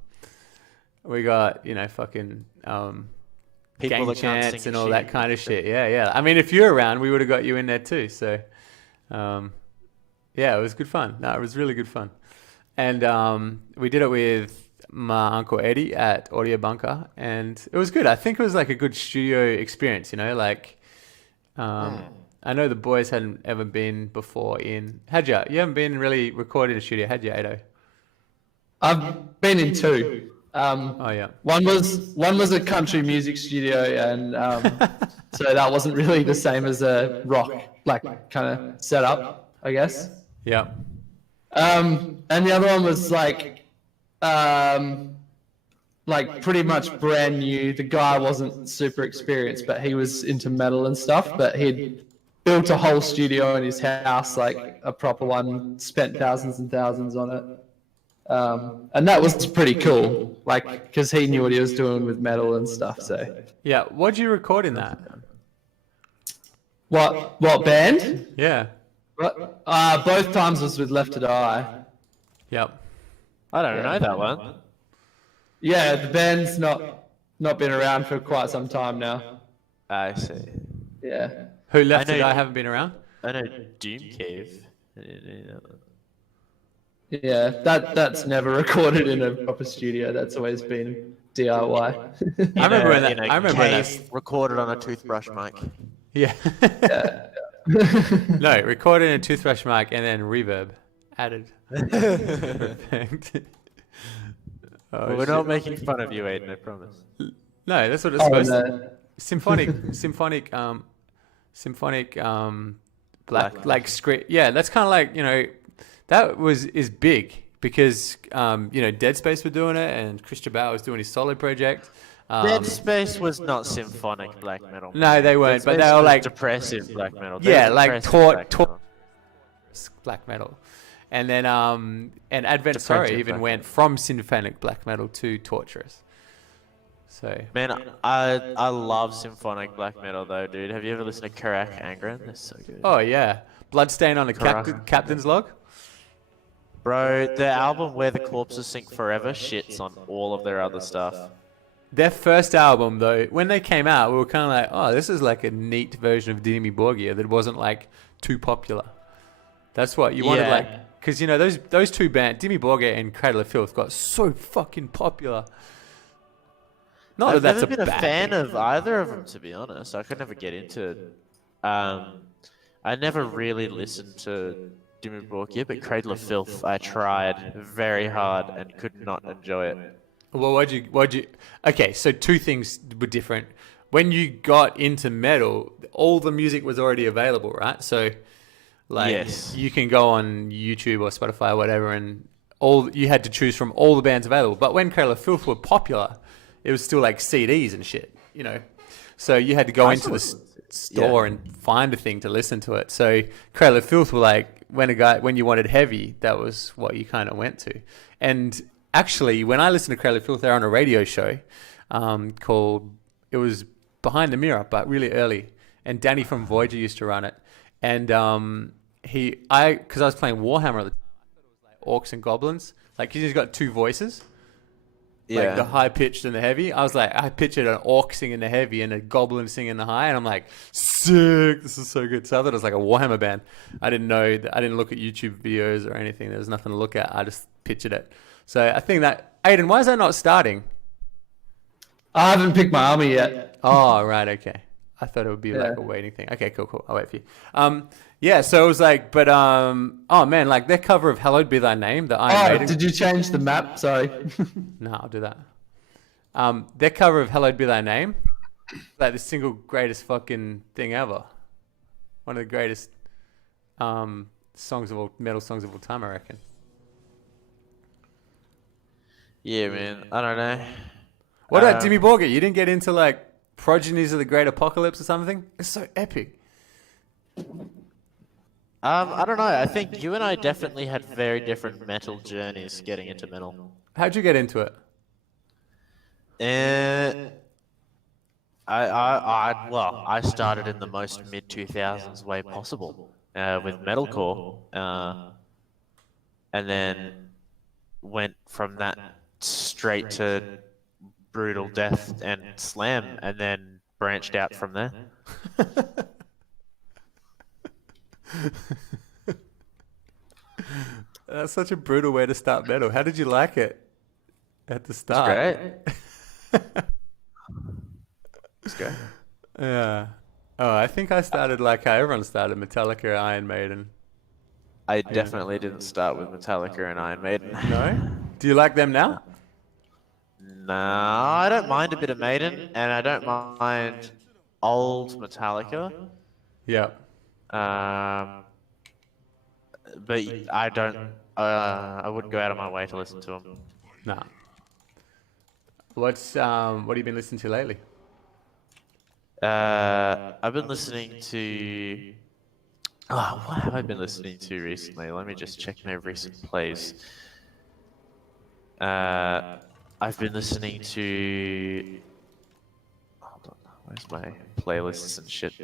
People gang that can't chants sing and and all shit. that kind of shit. Yeah. I mean, if you're around, we would have got you in there too. So, yeah, it was good fun. No, it was really good fun. And we did it with my uncle Eddie at Audio Bunker, and it was good. I think it was like a good studio experience, you know, like I know the boys hadn't ever been before in. Had you? You haven't been really recorded in a studio, had you, Ado? I've been in two. Oh yeah. One was a country music studio, and so that wasn't really the same as a rock like kind of setup, I guess. Yeah. And the other one was like pretty much brand new. The guy wasn't super experienced, but he was into metal and stuff. But he'd built a whole studio in his house, like a proper one, spent thousands and thousands on it. And that was pretty cool, like, because he knew what he was doing with metal and stuff. So Yeah. What'd you record in that? what band? Yeah. What? Both times was with Left to Die. Yep. I don't know that one. Yeah, the band's not been around for quite some time now. I see. Yeah. Who left I know- it? I haven't been around. I know Doom Cave. I didn't know that one. Yeah, that's never recorded in a proper studio. That's always been DIY. I remember when that. In a I remember when cave that. recorded on a toothbrush mic. Yeah. No, recorded in a toothbrush mic and then reverb added. Perfect. Oh, We're shit. not making fun of you, Aiden. I promise. No, that's what it's Oh, supposed to. no. Symphonic, like script. Yeah, that's kind of like, you know, that is big because you know, Dead Space were doing it and Chris Jabal was doing his solo project. Dead Space was not symphonic black metal. No, they weren't, Dead but they Space were was like depressive black metal. Yeah, like depressive taught black metal. black metal. And then and Advent Sorrow Depressive even black went from symphonic black metal to torturous. So Man, I love symphonic black metal though, dude. Have you ever listened to Karak Angren? They're so good. oh yeah, Bloodstain on the captain's log. Bro, the album Where the Corpses Sink Forever shits on all of their other stuff. Their first album though, when they came out, we were kind of like, oh, this is like a neat version of Dimi Borgia that wasn't like too popular. That's what you wanted, Yeah. like, because you know those two bands, Dimi Borgia and Cradle of Filth, got so fucking popular. Not I've that that's never been a bad fan thing. of either of them, to be honest. I could never get into it. I never really listened to Dimmu Borgir, but Cradle of Filth, I tried very hard and could not enjoy it. Well, why'd you? Okay, so two things were different. When you got into metal, all the music was already available, right? So, like, Yes. you can go on YouTube or Spotify or whatever, and all you had to choose from all the bands available. But when Cradle of Filth were popular, it was still like CDs and shit, you know. So you had to go into the store and find a thing to listen to it. So Cradle of Filth were like when you wanted heavy, that was what you kind of went to. And actually, when I listened to Cradle of Filth, they were on a radio show called, it was Behind the Mirror, but really early. And Danny from Voyager used to run it. And because I was playing Warhammer at the time, I thought it was like orcs and goblins. Like he's got two voices. Yeah. Like the high pitched and the heavy. I was like, I pictured an orc singing the heavy and a goblin singing the high, and I'm like, sick! This is so good. So I thought it was like a Warhammer band. I didn't know that. I didn't look at YouTube videos or anything. There was nothing to look at. I just pictured it. So I think that Aiden, why is that not starting? I haven't picked my army yet. Oh right, okay. I thought it would be like a waiting thing. Okay, cool. I'll wait for you. Yeah. So it was like, but oh man, like their cover of "Hallowed Be Thy Name," the Iron Maiden. Did you change the map? Sorry. No, I'll do that. Their cover of "Hallowed Be Thy Name," like the single greatest fucking thing ever. One of the greatest metal songs of all time, I reckon. Yeah, man. I don't know. What about Dimmy Borgir? You didn't get into like Progenies of the Great Apocalypse or something? It's so epic. I don't know. I think you and I definitely had very different metal journeys getting into metal. How'd you get into it? I started in the most mid 2000s way possible with metalcore, and then went from that straight to brutal death and slam, and then branched out from there. That's such a brutal way to start metal. How did you like it at the start? Great. It's great. Yeah. Oh, I think I started like how everyone started, Metallica, Iron Maiden. I definitely didn't start with Metallica and Iron Maiden. No? Do you like them now? No, I don't mind a bit of Maiden, and I don't mind old Metallica. Yeah. But I don't. I wouldn't go out of my way to listen to them. Nah. What have you been listening to lately? I've been listening to. Oh, what have I been listening to recently? Let me just check my recent plays. I've been listening to. Hold on, where's my playlists and shit?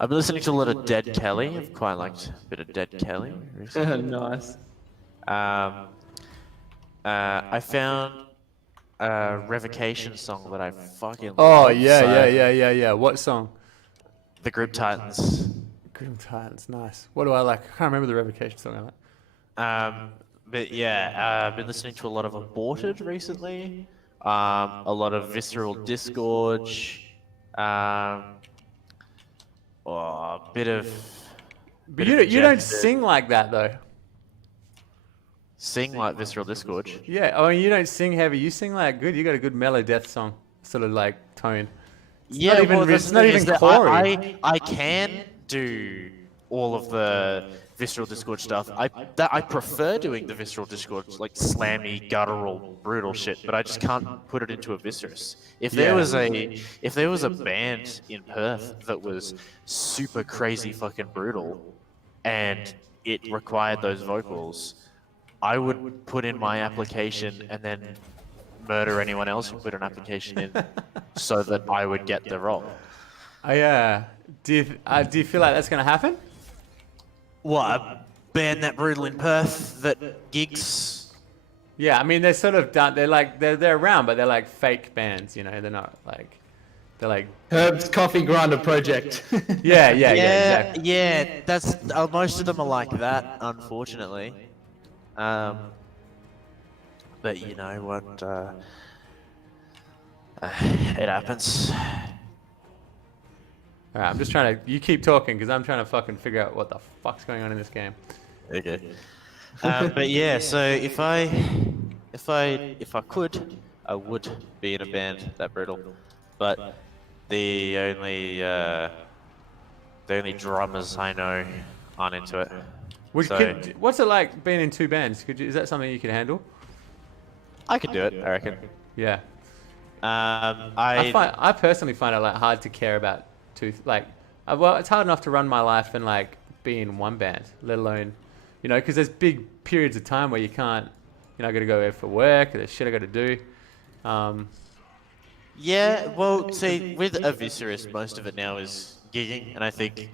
I've been listening to a lot of Dead Kelly. I've quite liked a bit of Dead Kelly recently. Nice. I found a Revocation song that I fucking Oh, love. yeah. What song? The Group Titans. Grim Titans, nice. What do I like? I can't remember the Revocation song I like. But yeah, I've been listening to a lot of Aborted recently. A lot of Visceral Disgorge. A bit of. But you don't sing like that though. Sing like Visceral Disgorge. Yeah, I mean you don't sing heavy. You sing like good. You got a good mellow death song sort of like tone. Yeah, not even, well, it's not even Corey. I can do all of the Visceral Disgorge stuff. I prefer doing the Visceral Disgorge, like slammy, guttural, brutal shit, but I just can't put it into a Viscerous. If there was a band in Perth that was super crazy fucking brutal and it required those vocals, I would put in my application and then murder anyone else who put an application in so that I would get the role. Yeah. Do you feel like that's gonna happen? What, a band that brutal in Perth that gigs? Yeah, I mean they're sort of done. They're around, but they're like fake bands. You know, they're not like. They're like Herb's Coffee Grinder Project. Yeah, exactly. Yeah, that's most of them are like that, unfortunately. But you know what? It happens. Alright, I'm just trying to. You keep talking because I'm trying to fucking figure out what the fuck's going on in this game. Okay. But yeah, so if I could, I would be in a band that brutal. But the only drummers I know aren't into it. So What's it like being in two bands? Is that something you can handle? I could do it, I reckon. Yeah. I I personally find it like hard to care about well, it's hard enough to run my life and like be in one band, let alone, because there's big periods of time where you can't, I got to go for work, there's shit I got to do. Yeah, well, see, with Eviscerus, most of it now is gigging, and I think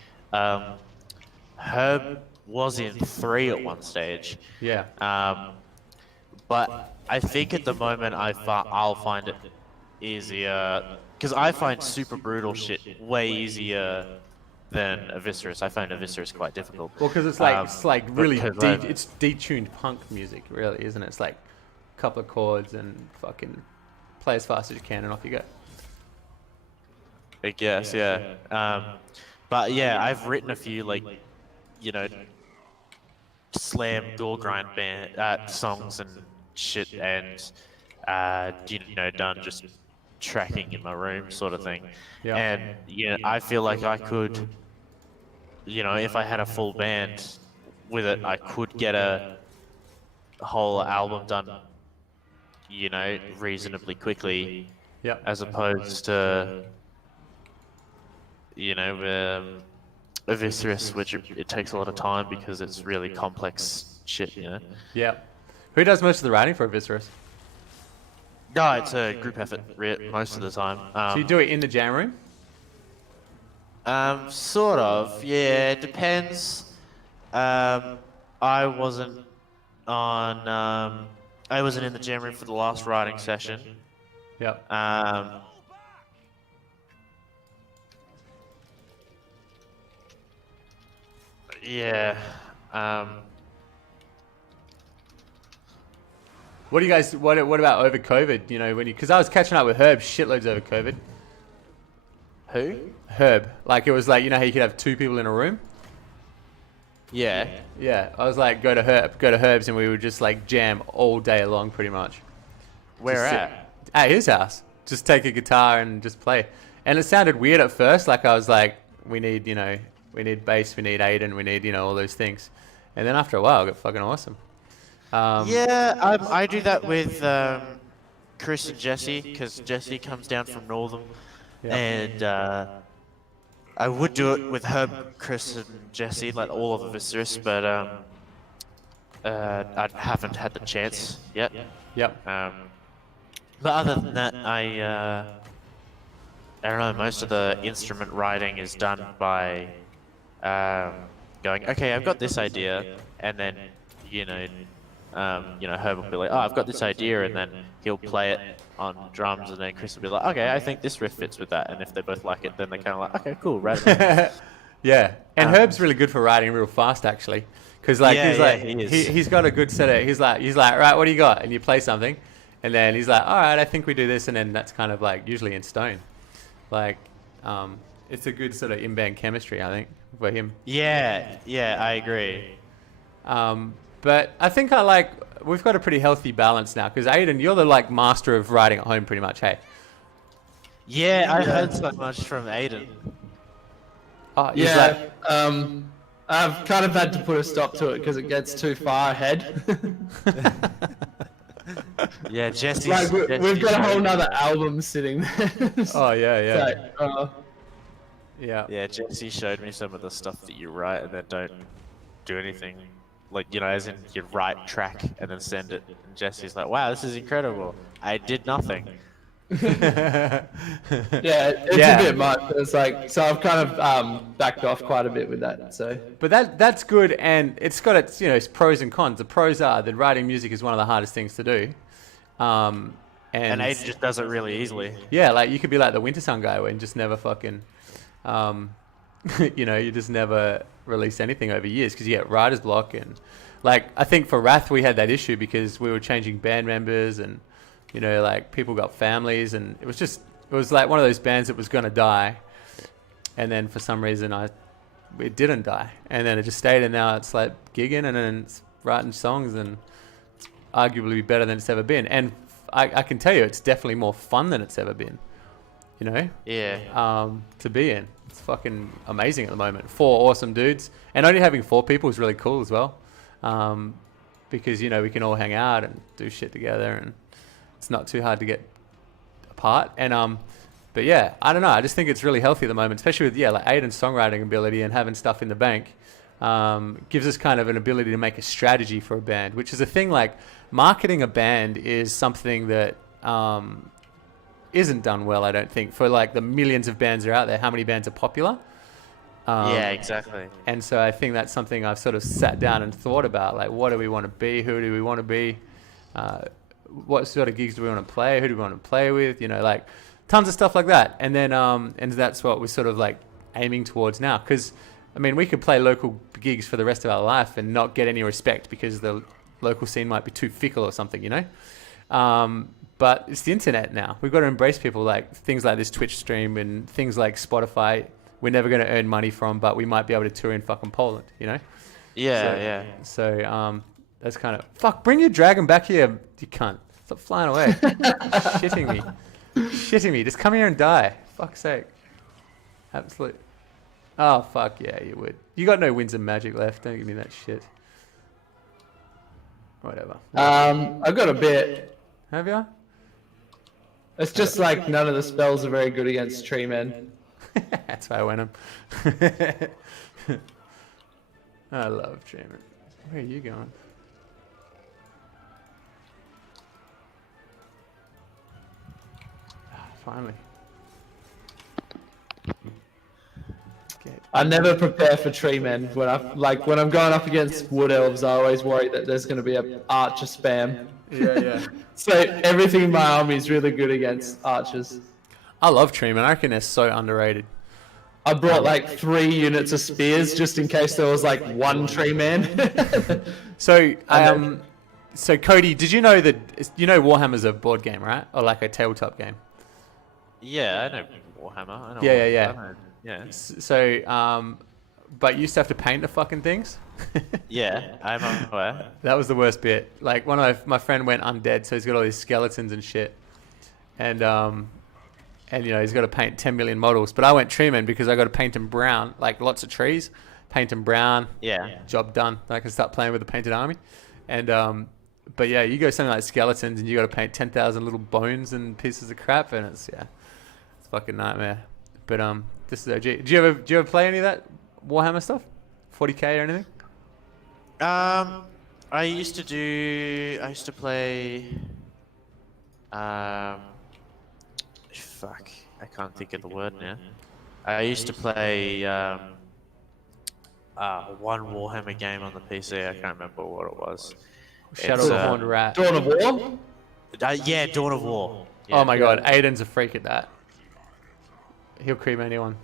Herb was in 3 at one stage. Yeah. But I think at the moment I'll find it easier, because I find super brutal shit way easier than Eviscerus. I find Eviscerus quite difficult. Well, because it's like really deep. It's detuned punk music, really, isn't it? It's like a couple of chords and fucking play as fast as you can and off you go. I guess, yeah. But yeah, I've written a few slam door grind band songs and shit, and done just tracking in my room sort of thing. Yeah. And I feel like I could, if I had a full band with it, I could get a whole album done, reasonably quickly. Yeah. As opposed to Eviscerus, which it takes a lot of time because it's really complex shit, Yeah. Who does most of the writing for Eviscerus? No, it's a group effort most of the time. So you do it in the jam room? Sort of, yeah, it depends. I wasn't in the jam room for the last writing session. Yep. Yeah. What do you guys? What about over COVID? Because I was catching up with Herb shitloads over COVID. Who? Herb. Like it was like how you could have 2 people in a room. Yeah. Yeah. I was like, go to Herb's, and we would just like jam all day long, pretty much. Where at? At his house. Just take a guitar and just play. And it sounded weird at first. Like I was like, we need bass, we need Aiden, we need all those things. And then after a while, it got fucking awesome. I do that with Chris and Jesse, because Jesse comes down from Northern, and I would do it with Herb, Chris, and Jesse, like all of Eviscerus, but I haven't had the chance yet. Yep. But other than that, I don't know. Most of the instrument writing is done by going, okay, I've got this idea, and then Herb will be like, oh, I've got this idea, and then he'll play it on drums, and then Chris will be like, okay, I think this riff fits with that, and if they both like it, then they're kind of like, okay, cool, right. Yeah, and Herb's really good for writing real fast, actually, because he's got a good set of. He's like, right, what do you got? And you play something, and then he's like, all right, I think we do this, and then that's kind of like usually in stone, like, it's a good sort of in-band chemistry, I think, for him. Yeah, I agree. But I think we've got a pretty healthy balance now, because Aiden, you're the like master of writing at home pretty much, hey? Yeah, I heard so much from Aiden. Oh, yeah, I've kind of had to put a stop to it because it gets too far ahead. Yeah, Jesse's... Like, we've got a whole nother album sitting there. Oh, yeah. Yeah. Yeah, Jesse showed me some of the stuff that you write and then don't do anything. Like, as in you write track and then send it. And Jesse's like, wow, this is incredible. I did nothing. Yeah, it's a bit much. It's like, so I've kind of backed off quite a bit with that. So, but that's good, and it's got its pros and cons. The pros are that writing music is one of the hardest things to do. And Aiden just does it really easily. Yeah, like you could be like the Winter Sun guy and just never fucking, you just never release anything over years because you get writer's block. And like, I think for Wrath, we had that issue because we were changing band members and, like people got families, and it was like one of those bands that was going to die. And then for some reason I it didn't die, and then it just stayed, and now it's like gigging and then it's writing songs, and it's arguably better than it's ever been. And I can tell you, it's definitely more fun than it's ever been. You know? Yeah. To be in. It's fucking amazing at the moment. 4 awesome dudes, and only having 4 people is really cool as well, because you know we can all hang out and do shit together, and it's not too hard to get apart. And but yeah, I don't know. I just think it's really healthy at the moment, especially with like Aiden's songwriting ability and having stuff in the bank. Gives us kind of an ability to make a strategy for a band, which is a thing. Like marketing a band is something that isn't done well, I don't think, for like the millions of bands that are out there. How many bands are popular? Yeah, exactly. And so I think that's something I've sort of sat down and thought about, like, what do we want to be? Who do we want to be? What sort of gigs do we want to play? Who do we want to play with? You know, like tons of stuff like that. And then, and that's what we're sort of like aiming towards now. Because, I mean, we could play local gigs for the rest of our life and not get any respect because the local scene might be too fickle or something, you know? But it's the internet now. We've got to embrace people, like things like this Twitch stream and things like Spotify. We're never going to earn money from, but we might be able to tour in fucking Poland, you know? Yeah. So that's kind of... Fuck, bring your dragon back here, you cunt. Stop flying away. Shitting me. Just come here and die. Fuck's sake. Absolute... Oh, fuck yeah, you would. You got no winds of magic left. Don't give me that shit. Whatever. I've got a bit. Have you? It's just like none of the spells are very good against tree men. That's why I went him. I love tree men. Where are you going? Finally. I never prepare for tree men. When I'm going up against wood elves, I always worry that there's going to be an archer spam. Yeah. So everything in my army is really good against archers. I love tree men. I reckon they're so underrated. I brought like 3 units of spears just in case there was like one tree man. So so Cody, did you know that Warhammer's a board game, right? Or like a tabletop game? Yeah, I know Warhammer. I know Yeah. I know, yeah. So but you used to have to paint the fucking things. Yeah, I'm aware. That was the worst bit. Like one of my friend went undead, so he's got all these skeletons and shit, and you know he's got to paint 10 million models. But I went treeman because I got to paint them brown, like lots of trees, paint them brown. Yeah. Job done. I can start playing with the painted army, and but yeah, you go something like skeletons and you got to paint 10,000 little bones and pieces of crap, and it's a fucking nightmare. But this is OG. Do you ever play any of that Warhammer stuff? 40k or anything? I used to play, fuck, I can't think of the word now. I used to play, one Warhammer game on the PC, I can't remember what it was. Shadow of the Horned Rat. Dawn of War? Yeah, Dawn of War. Yeah. Oh my god, Aiden's a freak at that. He'll cream anyone.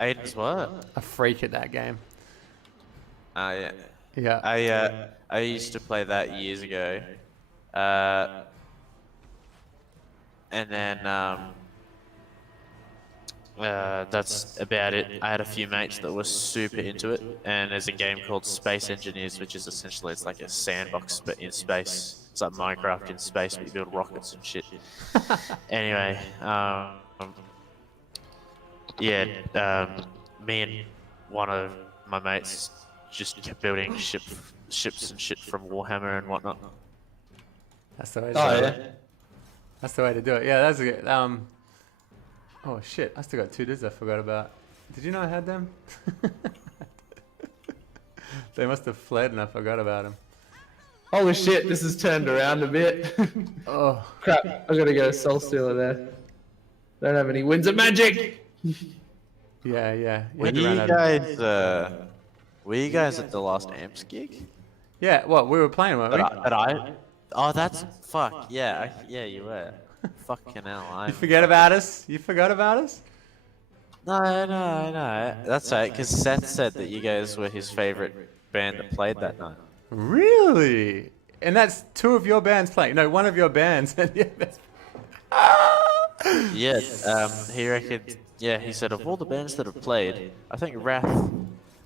Aiden's what? A freak at that game. Yeah. Yeah. I used to play that years ago, and then that's about it. I had a few mates that were super into it, and there's a game called Space Engineers, which is essentially it's like a sandbox but in space. It's like Minecraft in space, but you build rockets and shit. Anyway, me and one of my mates just kept building ships and shit from Warhammer and whatnot. That's the way to do it. That's the way to do it. Yeah, that's a good. Oh shit, I still got 2 dudes I forgot about. Did you know I had them? They must have fled and I forgot about them. Holy shit, this has turned around a bit. Oh. Crap, I gotta get a soul stealer there. Don't have any winds of magic! Yeah. Were you guys at the last Amps gig? Yeah, well, we were playing, weren't we? Oh, that's fuck. Yeah, yeah, you were. Fucking hell. You forget about us? You forgot about us? No. That's right, because Seth said that you guys were his favorite band that played that night. Really? And that's 2 of your bands playing? No, 1 of your bands. Yeah, he reckoned. Yeah, he said of all the bands that have played, I think Wrath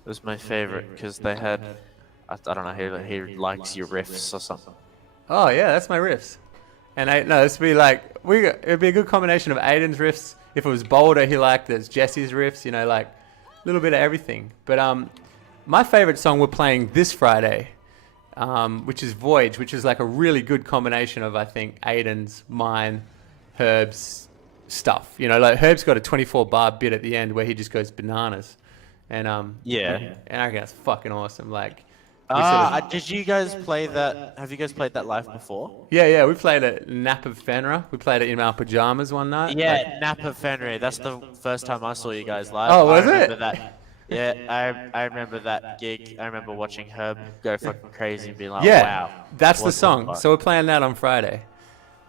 was my favorite because they had, I don't know, he likes your riffs or something. Oh yeah, that's my riffs. And no, this would be like it'd be a good combination of Aiden's riffs. If it was Boulder, he liked it's Jesse's riffs. You know, like a little bit of everything. But my favorite song we're playing this Friday, which is Voyage, which is like a really good combination of I think Aiden's, mine, Herb's stuff. You know, like Herb's got a 24-bar bit at the end where he just goes bananas, and Yeah. and I reckon that's fucking awesome. Like. Did you guys play that? Have you guys played that live before? Yeah, we played at Napa Fenrir. We played it in our pajamas one night. Yeah, Like, Napa Fenrir. That's the first time I saw you guys live. Oh, was I remember it? That. Yeah, I remember that gig. I remember watching Herb go fucking crazy and being like, yeah, wow. that's the what song. fuck? So we're playing that on Friday.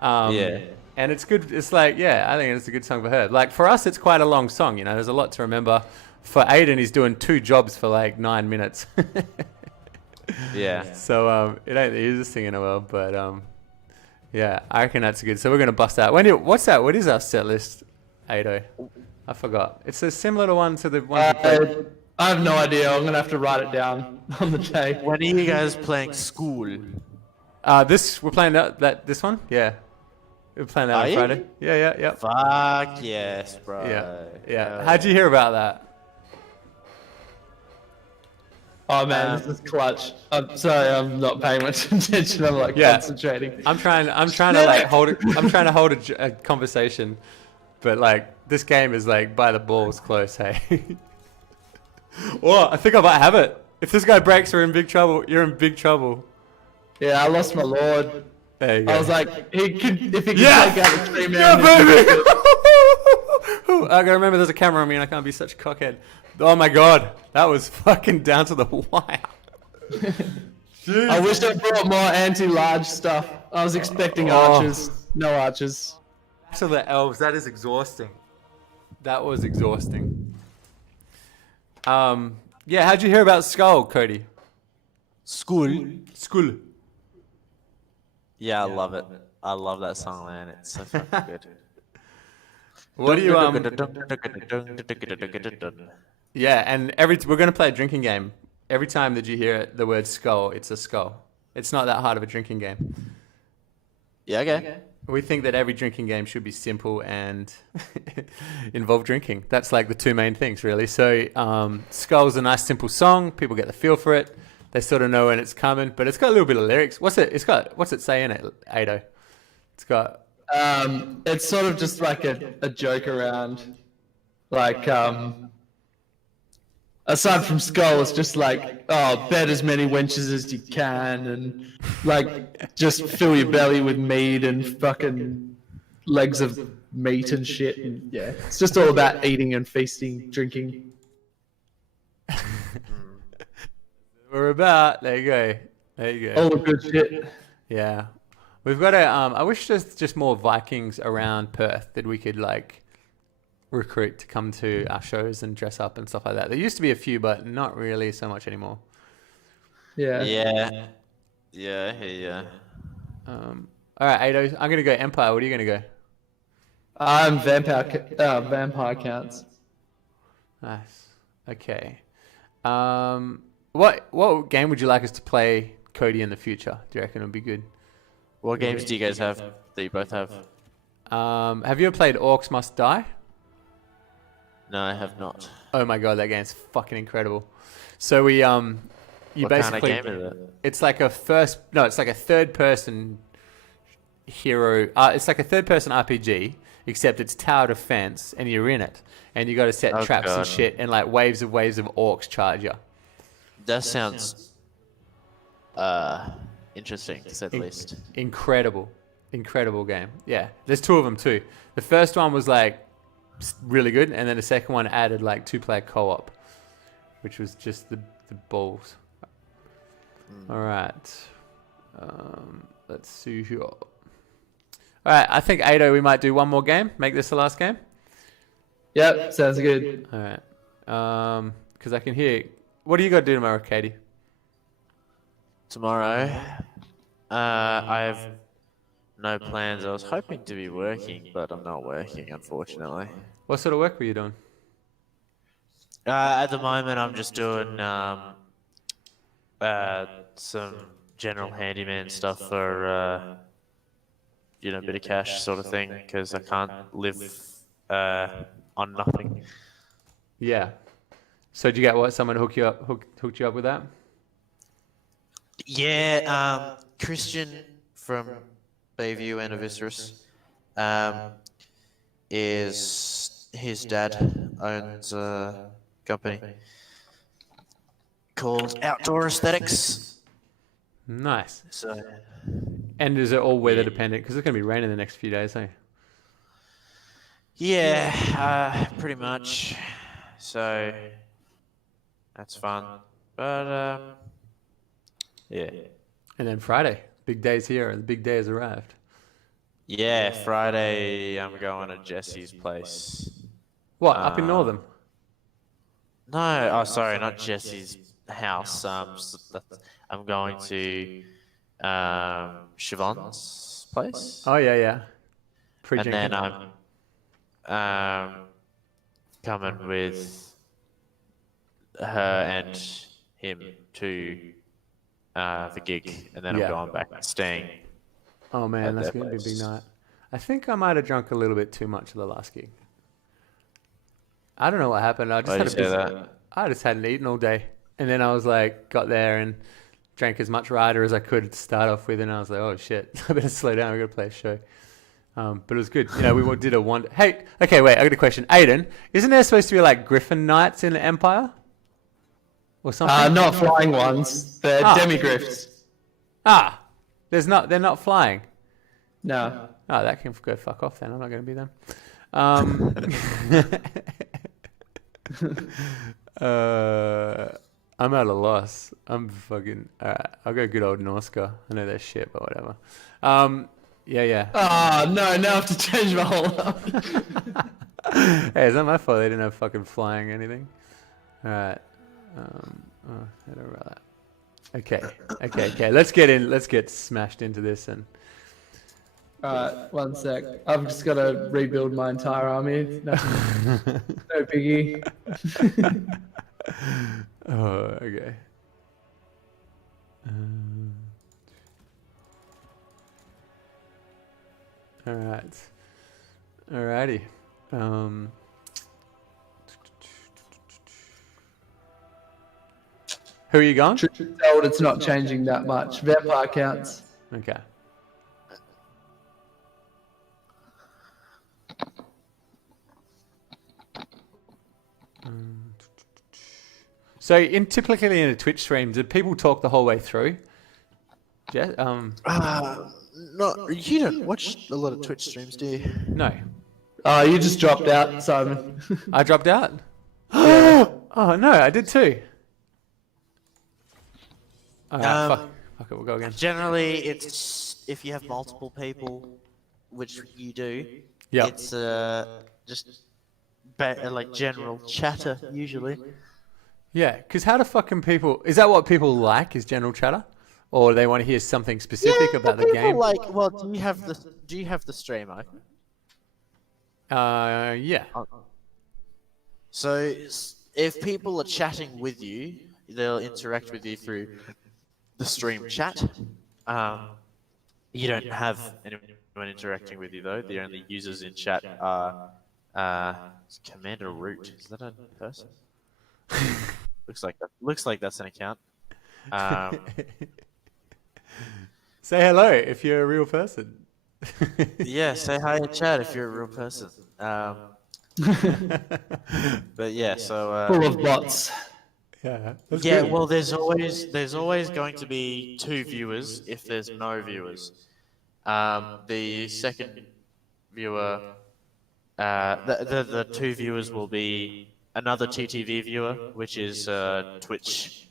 Yeah. And it's good. It's like, yeah, I think it's a good song for her. Like for us, it's quite a long song. You know, there's a lot to remember. For Aiden, he's doing 2 jobs for like 9 minutes. Yeah. So it ain't the easiest thing in the world, but yeah, I reckon that's good. So we're gonna bust out. What's that? What is our set list, Ado? I forgot. It's a similar one to the one. I have no idea. I'm gonna have to write it down on the day. When are you guys playing School? We're playing this one. Yeah, we're playing that Are on you? Friday. Yeah. Fuck yes, bro. Yeah. How'd you hear about that? Oh man, this is clutch. I'm sorry, I'm not paying much attention. I'm like Yeah. concentrating. I'm trying to like hold it. I'm trying to hold a conversation, but like this game is like by the balls close. Hey. Oh, I think I might have it. If this guy breaks, we're in big trouble. You're in big trouble. Yeah, I lost my lord. There you go. I was like, if he could Yeah! take out the 3 Yeah, man. baby! I gotta remember there's a camera on me and I can't be such a cockhead. Oh my god, that was fucking down to the wire. I wish I brought more anti-large stuff. I was expecting archers. No archers. To the elves, that is exhausting. That was exhausting. Yeah, how'd you hear about Skull, Cody? School. Skull. Yeah, I love it. I love that song, man. It's so fucking good. What do you Yeah, and we're gonna play a drinking game. Every time that you hear the word skull, it's a skull. It's not that hard of a drinking game. Yeah, okay. We think that every drinking game should be simple and involve drinking. That's like the 2 main things, really. So, Skull's a nice, simple song. People get the feel for it. They sort of know when it's coming, but it's got a little bit of lyrics. What's it say in it, Ado? It's got. It's sort of just like a joke around, like aside from Skull, it's just like, oh, bet as many wenches as you can, and like just fill your belly with meat and fucking legs of meat and shit. And yeah, it's just all about eating and feasting, drinking. We're about. There you go. All the good shit. Yeah. We've got I wish there's just more Vikings around Perth that we could like recruit to come to our shows and dress up and stuff like that. There used to be a few, but not really so much anymore. Yeah. Yeah, yeah. All right, Ado, I'm gonna go Empire. What are you gonna go? I'm vampire counts. Nice. Okay. What game would you like us to play, Cody, in the future? Do you reckon it would be good? What games do you guys have that you both have? Have you ever played Orcs Must Die? No, I have not. Oh my god, that game's fucking incredible. So we you What basically kind of game is it? it's like a third person hero. It's like a third person RPG, except it's tower defense, and you're in it, and you got to set Oh, traps and God. shit, and like waves of orcs charge you. That sounds interesting, to say the least. Incredible game. Yeah, there's 2 of them too. The first one was like really good, and then the second one added like 2-player co-op, which was just the balls. All right, let's see here. All right, I think Ado, we might do one more game. Make this the last game. Yep, sounds good. All right, because I can hear. What do you got to do tomorrow, Katie? Tomorrow, I have no plans. I was hoping to be working, but I'm not working, unfortunately. What sort of work were you doing? At the moment, I'm just doing some general handyman stuff for a bit of cash sort of thing because I can't live on nothing. Yeah. So did you get what? Someone hooked you up with that? Yeah, Christian from Bayview and Aviceris, is his dad owns a company called Outdoor Aesthetics. Nice. So And is it all weather Yeah. dependent? Because it's going to be raining the next few days, eh? yeah, pretty much. So that's fun, but yeah. And then Friday, big day's here. The big day has arrived. Yeah, Friday I'm going to Jesse's place. What? Up in Northern? No, oh sorry, not Jesse's house. I'm going to Siobhan's place, Oh yeah, yeah. and then Pre-drinking. I'm coming with her and him to the gig, and then Yeah. I'm going back and staying. Oh man, at that's their going to be a big place. night. I think I might have drunk a little bit too much at the last gig. I don't know what happened. Why do you say that? I just hadn't eaten all day, and then I was like, got there and drank as much rider as I could to start off with, and I was like, oh shit, I better slow down. We got to play a show. But it was good. We did a one. Hey, okay, wait. I got a question. Aiden, isn't there supposed to be like Griffin Knights in the Empire, or something? Not flying ones. They're Ah. demigriffs. Ah, there's not. They're not flying. No. Oh, that can go fuck off then. I'm not going to be them. I'm at a loss. I'm fucking. Alright, I'll go good old Norska. I know they're shit, but whatever. Yeah. Oh, no, now I have to change my whole life. Hey, it's not my fault they didn't have fucking flying or anything. Alright. I don't know that. Okay. Let's get in. Let's get smashed into this and. Alright, one sec. I've just got to rebuild my entire army. No biggie. Oh, okay. All right. Alrighty. Who are you going? Truth be told, it's not changing that much. Vampire counts. Okay. So, typically in a Twitch stream, do people talk the whole way through? No, you don't watch a lot of Twitch streams, do you? No. Oh, you just dropped out, Simon. I dropped out? Oh, no, I did too. Alright, fuck it, we'll go again. Generally, it's if you have multiple people, which you do. Yep. It's just like general chatter usually. Yeah, because how the fucking people... Is that what people like, is general chatter? Or they want to hear something specific about the game? Like, well, do you have the stream open? Yeah. So if people are chatting with you, they'll interact with you through the stream chat. You don't have anyone interacting with you though. The only users in chat are Commander Root. Is that a person? Looks like that's an account. Say hello if you're a real person. Yeah, say hi in chat if you're a real person. But yeah, so Full of bots. Yeah. That's yeah, good. well, there's always going to be 2 viewers if there's no viewers. The second viewer, the 2 viewers will be another TTV viewer, which is Twitch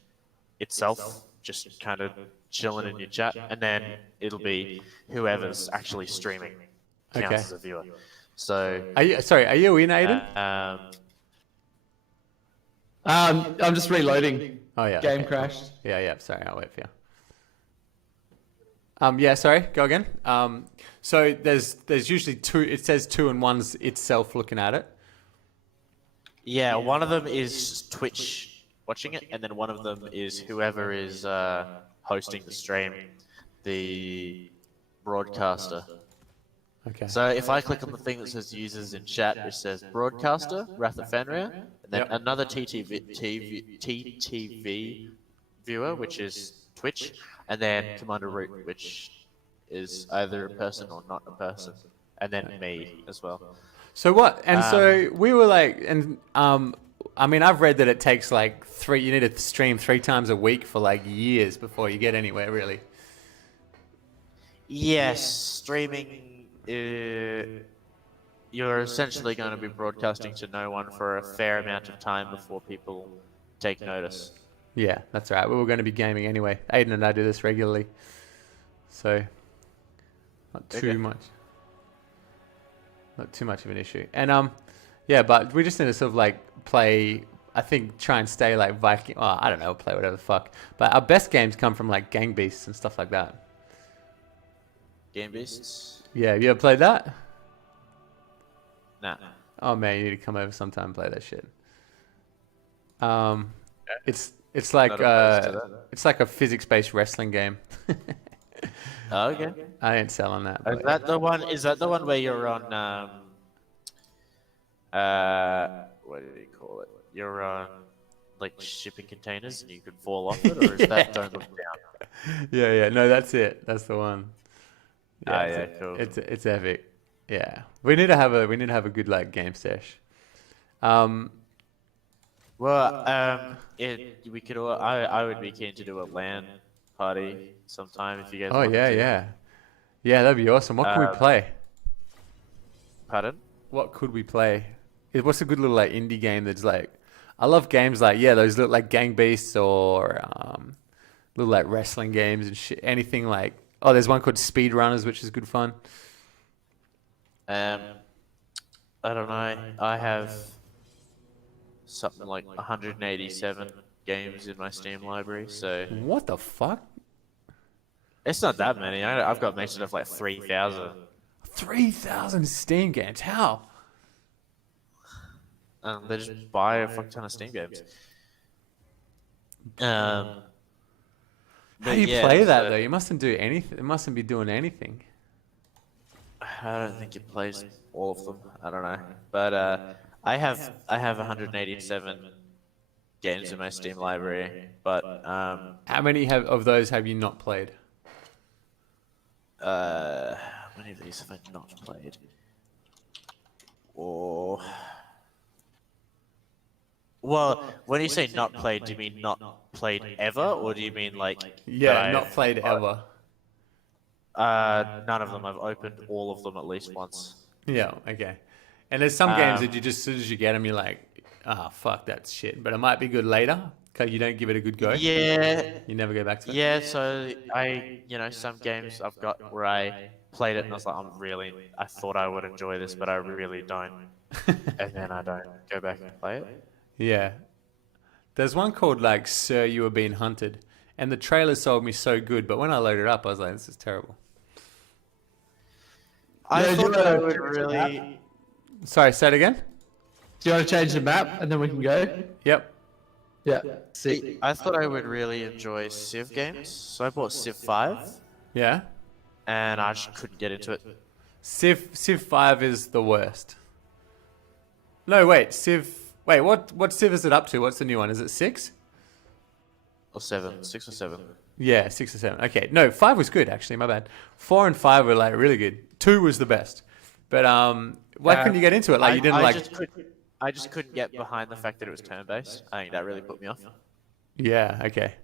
itself, just kind of chilling in your chat, and then it'll be whoever's actually streaming counts Okay. as a viewer. So Are you in, Aiden? I'm just reloading. Oh, yeah. Game okay. crashed. Yeah. Sorry, I'll wait for you. Yeah, sorry. Go again. So there's usually 2. It says 2 and 1's itself looking at it. Yeah, one of them is Twitch watching it, and then one of them is whoever is hosting the stream, the broadcaster. Okay. So if I click on the thing that says users in chat, which says broadcaster, Wrath of Fenrir, and then Yep. another TTV viewer, which is Twitch, and then Commander Root, which is either a person or not a person, and then me as well. So what? And so we were like, and I mean, I've read that it takes like you need to stream 3 times a week for like years before you get anywhere, really. Yes, streaming, you're essentially going to be broadcasting to no one for a fair amount of time before people take notice. Yeah, that's right. We were going to be gaming anyway. Aiden and I do this regularly, so not too much. Not too much of an issue. And yeah, but we just need to sort of like play. I think try and stay like Viking. Oh, I don't know, play whatever the fuck. But our best games come from like Gang Beasts and stuff like that. Game Beasts? Yeah, have you ever played that? Nah. Oh man, you need to come over sometime and play that shit. It's like it's like a physics-based wrestling game. Oh, okay. I ain't selling that. Is that the one? Is that the one where you're on? What do you call it? You're on like shipping containers and you could fall off it, or is that Don't Look Down? Yeah. No, that's it. That's the one. Yeah, cool. It's epic. Yeah, we need to have a good like game sesh. Well, we could. I would be keen to do a LAN party sometime if you guys. Oh wanted to. yeah, that'd be awesome. What can we play? Pardon? What could we play? What's a good little like indie game that's like? I love games like those look like Gang Beasts or little like wrestling games and shit. Anything like there's one called Speed Runners, which is good fun. I don't know. I have something like 187 games in my Steam library, so What the fuck? it's not that many. I've got mentioned of like 3,000. 3,000 Steam games? How? They just buy a fuck ton of Steam games. How do you play that though? You mustn't do anything. It mustn't be doing anything. I don't think it plays all of them. I don't know, but I have 187 games in my Steam library. But How many of those have you not played? how many of these have I not played? Or well, when you say not played, do you mean not played ever, or do you mean like Not played ever. None of them. I've opened all of them at least once. Yeah, okay. And there's some games that you just, as soon as you get them, you're like, fuck, that's shit. But it might be good later, because you don't give it a good go. Yeah. You never go back to it. Yeah, so some games I've got where I played it and I was like, I thought I would enjoy this, but I really don't. And then I don't go back and play it. Yeah. There's one called like Sir, You Were Being Hunted. And the trailer sold me so good, but when I loaded it up, I was like, this is terrible. I thought I would really... Sorry, say it again? Do you want to change the map and then we can go? Yep. Yeah. See. I thought I would really enjoy Civ games, so I bought Civ 5, Yeah? and I just couldn't get into it. Civ 5 is the worst. No, wait, what Civ is it up to? What's the new one? Is it 6? Or 7, 6 or 7. Yeah, 6 or 7. Okay, no, 5 was good actually. My bad. 4 and 5 were like really good. 2 was the best. But why couldn't you get into it? Like you didn't I just couldn't get behind the fact that it was turn-based. I think that really put me off. Yeah. Okay.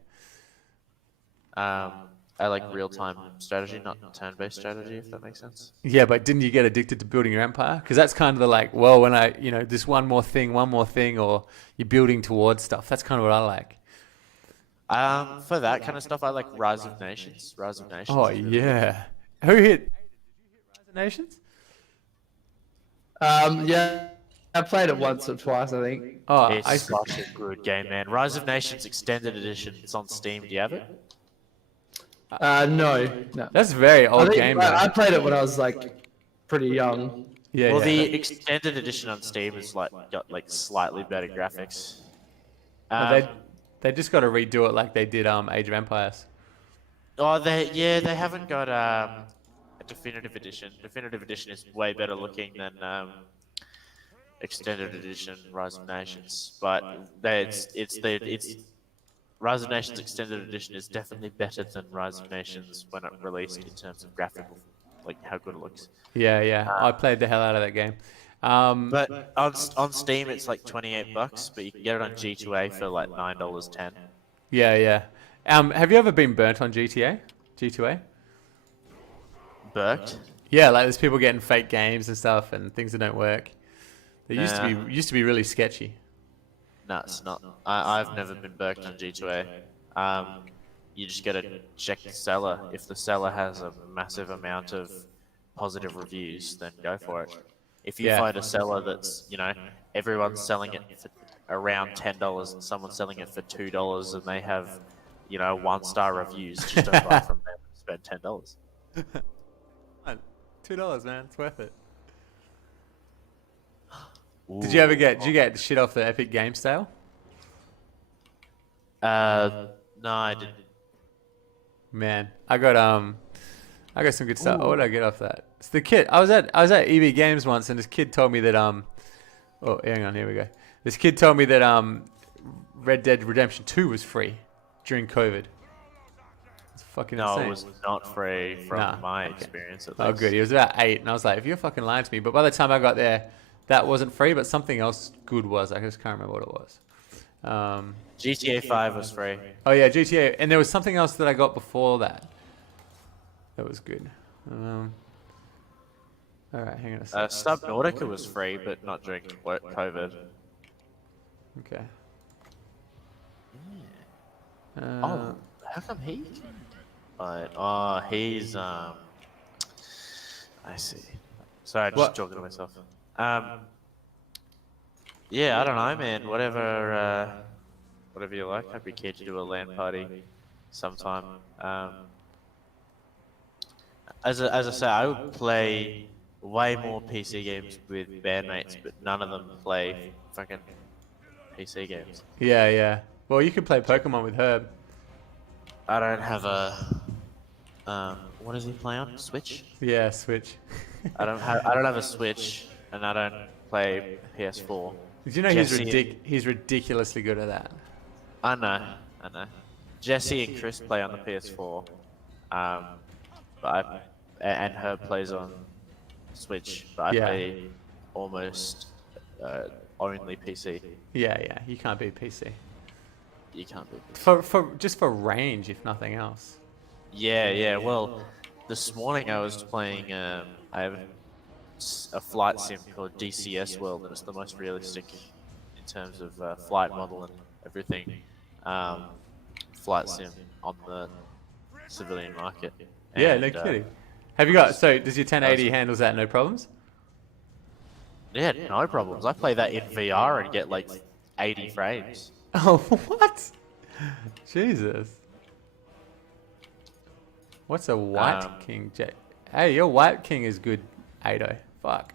I like real-time strategy, not turn-based strategy, if that makes sense. Yeah, but didn't you get addicted to building your empire? Because that's kind of the like, well, when this one more thing, or you're building towards stuff. That's kind of what I like. For that kind of stuff, I like Rise of Nations. Rise of Nations. Oh yeah. Who hit Rise of Nations? Yeah. I played it once or twice, I think. Oh, It's such a good game, man. Rise of Nations Extended Edition. It's on Steam. Do you have it? No. That's a very I old think game. I played it when I was like pretty young. Yeah, Well, yeah. the extended edition on Steam is like got like slightly better graphics. Well, they just got to redo it like they did Age of Empires. Oh, they haven't got a definitive edition. Definitive edition is way better looking than extended edition Rise of Nations, but it's Rise of Nations extended edition is definitely better than Rise of Nations when it released in terms of graphical, like how good it looks. Yeah, yeah. I played the hell out of that game. But on Steam it's like $28, but you can get it on G2A for like $9.10. Yeah, yeah. Have you ever been burnt on GTA? G2A? Burked? Yeah, like there's people getting fake games and stuff and things that don't work. They Nah. used to be really sketchy. No, it's not. I've never been burked on G2A. You just gotta check the seller. If the seller has a massive amount of positive reviews, then go for it. If you Yeah. find a seller that's, everyone's selling it for around $10 and someone's selling it for $2 and they have, 1-star reviews, just don't buy from them and spend $10. $2, man. It's worth it. Did you get shit off the Epic Games sale? No, I didn't. Man, I got some good stuff. What did I get off that? It's the kid. I was at EB Games once, and this kid told me that oh, hang on, here we go. This kid told me that Red Dead Redemption 2 was free during COVID. It's fucking No, insane. it was not free from Nah, my okay. experience at Oh, least. good. He was about 8, and I was like, if you're fucking lying to me. But by the time I got there, that wasn't free, but something else good was. I just can't remember what it was. GTA 5 was free. Oh yeah, GTA, and there was something else that I got before that. That was good. All right, hang on a second. Subnautica was free, but not during COVID. Okay. Oh, how come he? He's I see. Sorry, I'm just What? talking to myself. Yeah, I don't know, man. Whatever you like. I'd be keen to do a LAN party sometime. As I say, I would play way more PC games with bandmates, but none of them play fucking PC games. Yeah, yeah. Well, you could play Pokemon with Herb. I don't have a. What does he play on? Switch? Yeah, Switch. I don't have a Switch, and I don't play PS4. Did you know Jesse- he's ridiculously good at that? I know. Jesse and Chris play on the PS4, and Herb plays on Switch, but I Yeah. play almost only PC. Yeah, yeah. You can't beat PC. You can't do it. For range, if nothing else. Yeah. Well, this morning I was playing. I have a flight sim called DCS World, and it's the most realistic in terms of flight model and everything. Flight sim on the civilian market. Yeah, no And, kidding. Have you got? So does your 1080 handles that no problems? Yeah, no problems. I play that in VR and get like 80 frames. Oh, what? Jesus. What's a White King jet? Hey, your White King is good, Ado. Fuck.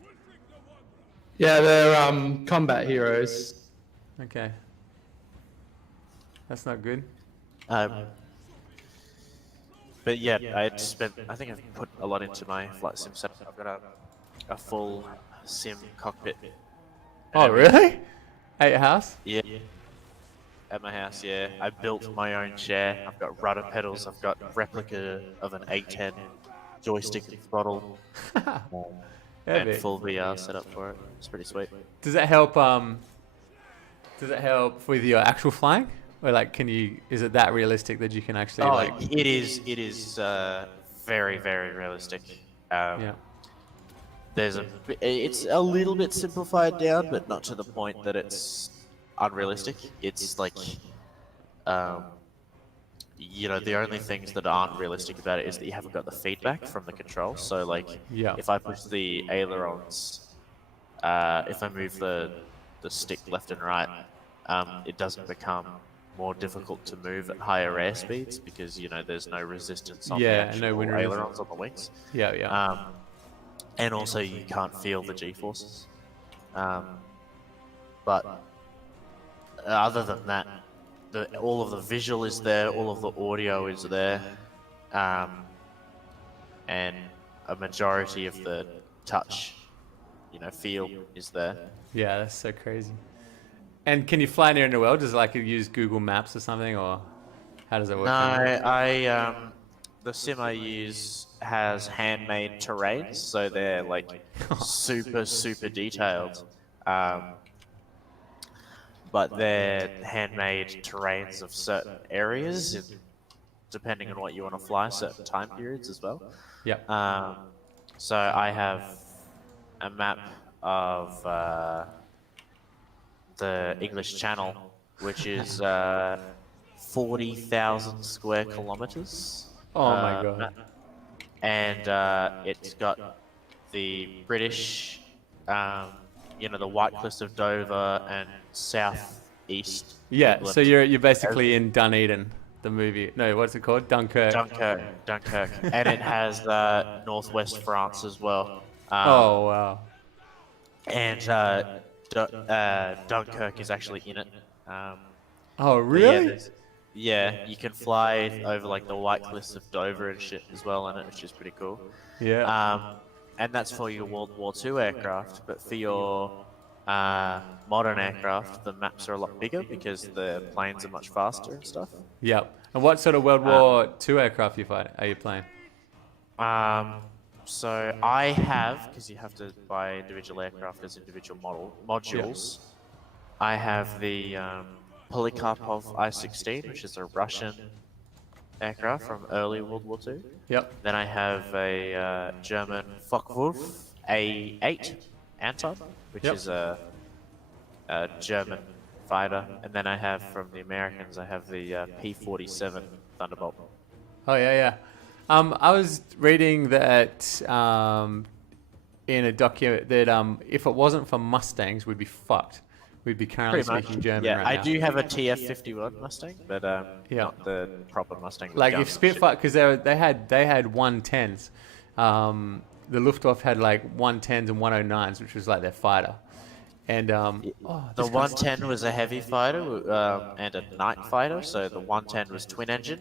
Yeah, they're combat heroes. Okay. That's not good. But yeah, I think I've put a lot into my flight sim setup. I've got a full sim cockpit. Oh, really? At your house? Yeah. At my house, yeah. I built my own chair. I've got rudder pedals. I've got replica of an A10 joystick and throttle, and Heavy. full VR setup for it. It's pretty sweet. Does that help? Does it help with your actual flying? Or like, can you? Is it that realistic that you can actually like? It is very, very realistic. Yeah. It's a little bit simplified down, but not to the point that it's unrealistic. It's like, the only things that aren't realistic about it is that you haven't got the feedback from the controls. So like, Yeah. if I push the ailerons, if I move the stick left and right, it doesn't become more difficult to move at higher air speeds because there's no resistance on the Yeah, actual no wind ailerons on the wings. Yeah, yeah. and also you can't feel the G-forces. But other than that, all of the visual is there, all of the audio is there, and a majority of the touch, feel is there. Yeah, that's so crazy. And can you fly near in the world? Does it like use Google Maps or something, or how does it work? No, the sim I use has handmade terrains, so they're like super, super detailed. But they're handmade terrains of certain areas, depending on what you want to fly, certain time periods as well. Yep. So I have a map of the English Channel, which is 40,000 square kilometers. Oh my god. And it's got the British, the White Cliffs of Dover and southeast. Yeah, England. so you're basically in Dunedin, the movie. No, what's it called? Dunkirk. Dunkirk. And it has northwest France as well. Oh wow. And Dunkirk is actually in it. Oh really? Yeah, you can fly over like the White Cliffs of Dover and shit as well in it, which is pretty cool. Yeah. And that's for your World War II aircraft, but for your modern aircraft, the maps are a lot bigger because the planes are much faster and stuff. Yep. And what sort of World War II aircraft are you playing? So I have, because you have to buy individual aircraft as individual modules. I have the Polikarpov I-16, which is a Russian aircraft from early World War II. Yep. Then I have a German Focke-Wulf A8 Anton, which is a German fighter. And then I have from the Americans, I have the P-47 Thunderbolt. Oh yeah. I was reading that in a document that if it wasn't for Mustangs, we'd be fucked. We'd be currently speaking German right now. I do have a TF-51 Mustang, but not the proper Mustang. Like if Spitfire, because they had 110s. The Luftwaffe had like 110s and 109s, which was like their fighter. And the 110 was a heavy fighter and a night fighter. So the 110 was twin engine.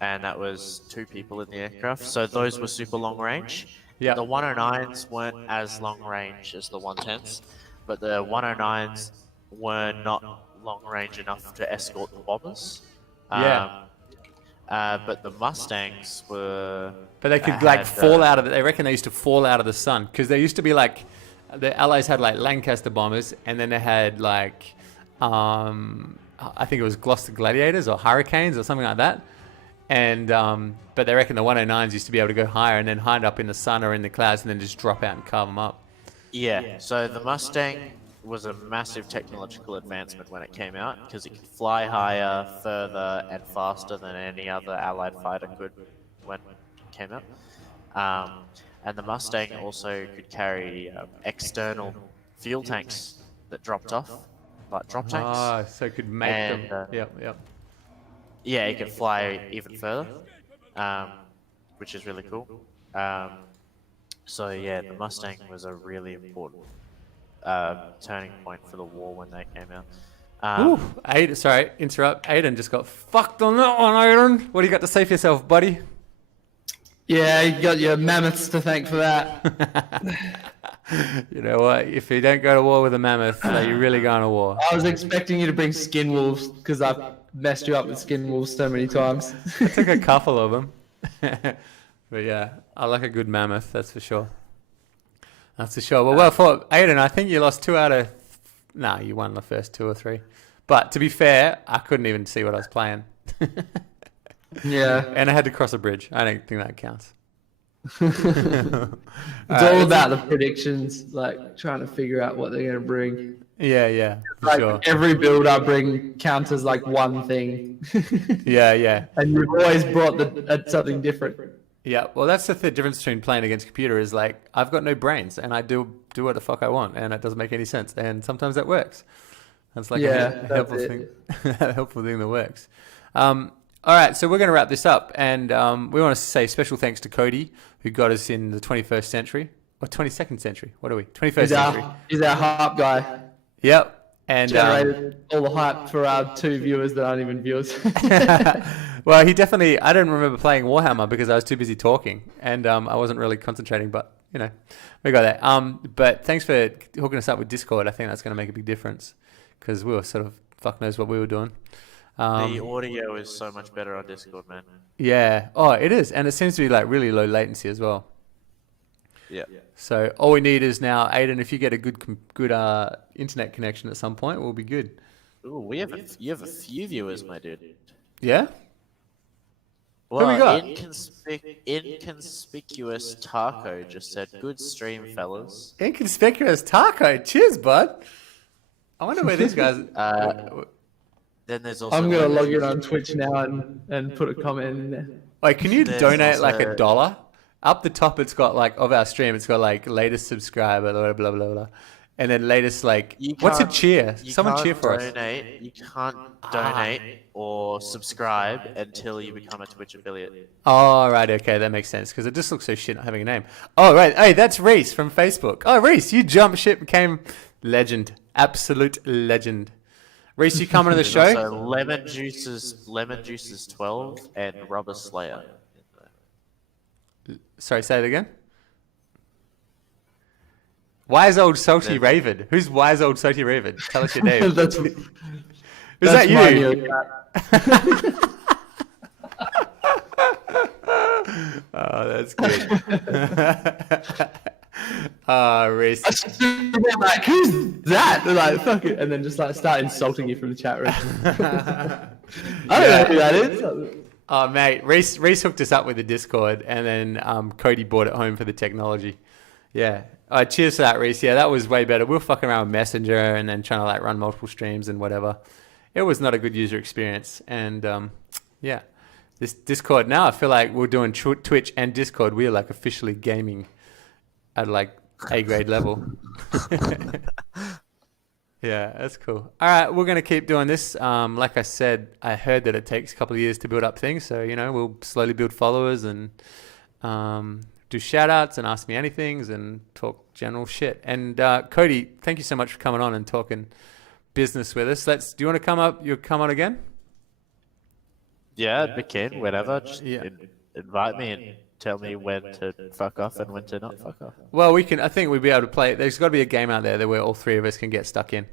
And that was 2 people in the aircraft. So those were super long range. Yeah. The 109s weren't as long range as the 110s, but the 109s were not long range enough to escort the bombers. But the Mustangs were. But they could fall out of it. They reckon they used to fall out of the sun because there used to be like the Allies had like Lancaster bombers, and then they had like I think it was Gloucester Gladiators or Hurricanes or something like that. And but they reckon the 109s used to be able to go higher and then hide up in the sun or in the clouds and then just drop out and carve them up. Yeah, so the Mustang was a massive technological advancement when it came out because it could fly higher, further, and faster than any other Allied fighter could when it came out. And the Mustang also could carry external fuel tanks that dropped off, like drop tanks. Oh, so it could make them. Yep. Yeah, it could fly even further, which is really cool. So yeah, the Mustang was a really important turning point for the war when they came out. Aiden, sorry, interrupt. Aiden just got fucked on that one, Aiden. What do you got to say for yourself, buddy? Yeah, you got your mammoths to thank for that. You know what? If you don't go to war with a mammoth, you're really going to war. I was expecting you to bring skin wolves because I've messed you up with skin wolves so many times. I took a couple of them. But yeah, I like a good mammoth, that's for sure. That's for sure. Well fought, Aiden. I think you lost 2 out of... Nah, you won the first 2 or 3. But to be fair, I couldn't even see what I was playing. Yeah. And I had to cross a bridge. I don't think that counts. It's all about the predictions, like trying to figure out what they're going to bring. Yeah, for like sure. Every build I bring counters like one thing. Yeah. And you've always brought something different. Yeah, well, that's the difference between playing against a computer is like, I've got no brains and I do what the fuck I want and it doesn't make any sense. And sometimes that works. That's like a helpful thing. Helpful thing that works. All right, so we're going to wrap this up. And we want to say special thanks to Cody, who got us in the 21st century or 22nd century. What are we? 21st century. He's our hype guy. Yep. And Generated all the hype for our 2 viewers that aren't even viewers. well, he definitely. I don't remember playing Warhammer because I was too busy talking, and I wasn't really concentrating. But you know, we got that. But thanks for hooking us up with Discord. I think that's going to make a big difference because we were sort of fuck knows what we were doing. The audio is so much better on Discord, man. Yeah. Oh, it is, and it seems to be like really low latency as well. Yeah. So all we need is now, Aiden, if you get a good internet connection at some point, we'll be good. Ooh, you have a few viewers, my dude. Yeah? Well, we got? Inconspicuous Taco just said, "Good stream, fellas." Inconspicuous Taco. Cheers, bud. I wonder where these guys... Then there's also... I'm going to log in on Twitch now and put a comment in there. Wait, can you There's donate also- like $1? Up the top, it's got like, of our stream, it's got like latest subscriber, blah, blah, blah, blah. And then latest like, what's a cheer? Someone cheer for us. You can't donate or subscribe until you become a Twitch affiliate. Oh, right, okay, that makes sense, because it just looks so shit not having a name. Oh, right, hey, that's Reese from Facebook. Oh, Reese, you jumped ship, became legend, absolute legend. Reese, you coming to the show? So Lemon Juices 12 and Rubber Slayer. Sorry, say it again. Wise old salty raven. Who's wise old salty raven? Tell us your name. That's Is that you? Oh, that's good. Reese. like, who's that? They're like, fuck it. And then just like start insulting you from the chat room. I don't know who that is. Oh, mate, Reese hooked us up with the Discord, and then Cody bought it home for the technology. Yeah. Cheers for that, Reese. Yeah, that was way better. We were fucking around with Messenger and then trying to like run multiple streams and whatever. It was not a good user experience. And yeah, this Discord now, I feel like we're doing Twitch and Discord. We are like officially gaming at like A grade level. Yeah, that's cool. All right, we're going to keep doing this. Like I said, I heard that it takes a couple of years to build up things. So, you know, we'll slowly build followers and do shout outs and ask me anythings and talk general shit. And Cody, thank you so much for coming on and talking business with us. Do you want to come up? You'll come on again? Yeah, begin, whenever. Just Yeah. invite me and tell me when to fuck off and when to not fuck off. Well, I think we'd be able to play. There's got to be a game out there where all three of us can get stuck in.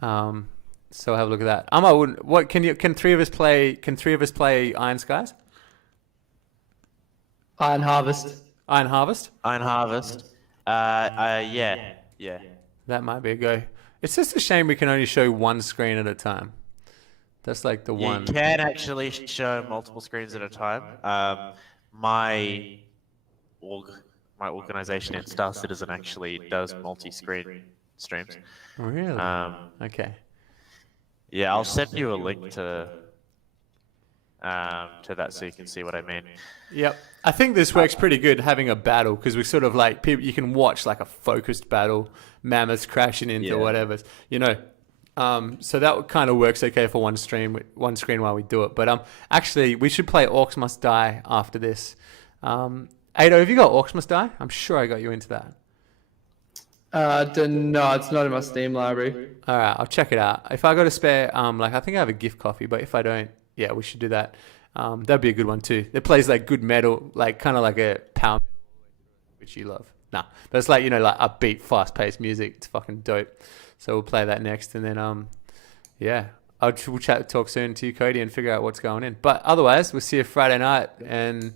So have a look at that. I wouldn't. What can three of us play? Can three of us play Iron Skies? Iron Harvest. Iron Harvest? Iron Harvest. Yeah. That might be a go. It's just a shame we can only show one screen at a time. That's like the one. You can actually show multiple screens at a time. My organization in Star Citizen actually does multi-screen streams. Really? Okay. Yeah, I'll send you a link to that so you can see what I mean. Yep. I think this works pretty good having a battle because we sort of like people. You can watch like a focused battle, mammoths crashing into whatever, you know. So that kind of works okay for one screen while we do it. But actually, we should play Orcs Must Die after this. Ado, have you got Orcs Must Die? I'm sure I got you into that. No, it's not in my Steam library. All right, I'll check it out. If I got a spare, like I think I have a gift copy, but if I don't, yeah, we should do that. That'd be a good one too. It plays like good metal, like kind of like a power, which you love. Nah, but it's like, you know, like upbeat, fast-paced music. It's fucking dope. So we'll play that next, and then yeah, we'll talk soon to you, Cody, and figure out what's going in. But otherwise, we'll see you Friday night, and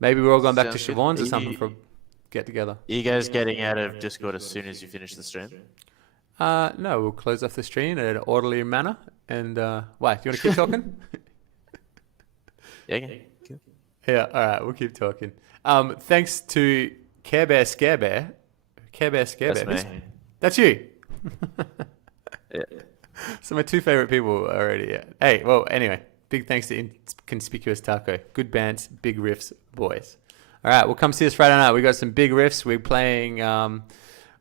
maybe we're all going back to Sounds good. Siobhan's or something for a get together. Are you guys getting out of Discord as soon as you finish the stream? No, we'll close off the stream in an orderly manner. And why? Do you want to keep talking? Yeah. Okay. Yeah. All right, we'll keep talking. Thanks to Care Bear Scare Bear. Care Bear Scare Bear. That's me. That's you. Yeah. So my two favorite people already. Yeah. Hey, well, anyway, big thanks to Inconspicuous Taco. Good bands, big riffs, boys. All right, well, come see us Friday night. We got some big riffs. We're playing one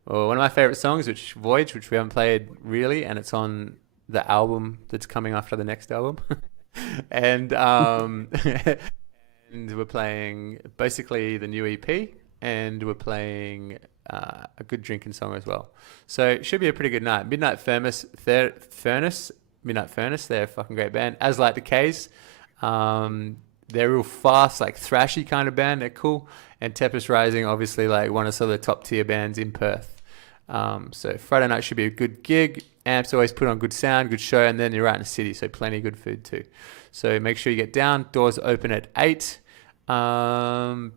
of my favorite songs, Voyage, which we haven't played really, and it's on the album that's coming after the next album. And we're playing basically the new EP, and we're playing a good drinking song as well. So it should be a pretty good night. Midnight Furnace, they're a fucking great band. As like the K's, they're real fast, like thrashy kind of band. They're cool. And Tempest Rising, obviously, like one of some of the top tier bands in Perth. So Friday night should be a good gig. Amps always put on good sound, good show, and then you're out in the city, so plenty of good food too. So make sure you get down. Doors open at 8.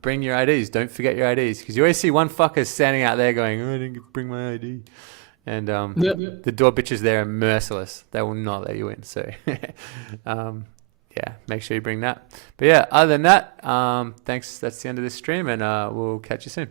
Bring your IDs. Don't forget your IDs, because you always see one fucker standing out there going, "Oh, I didn't bring my ID." And the door bitches there are merciless. They will not let you in. So yeah, make sure you bring that. But yeah, other than that, thanks. That's the end of this stream, and we'll catch you soon.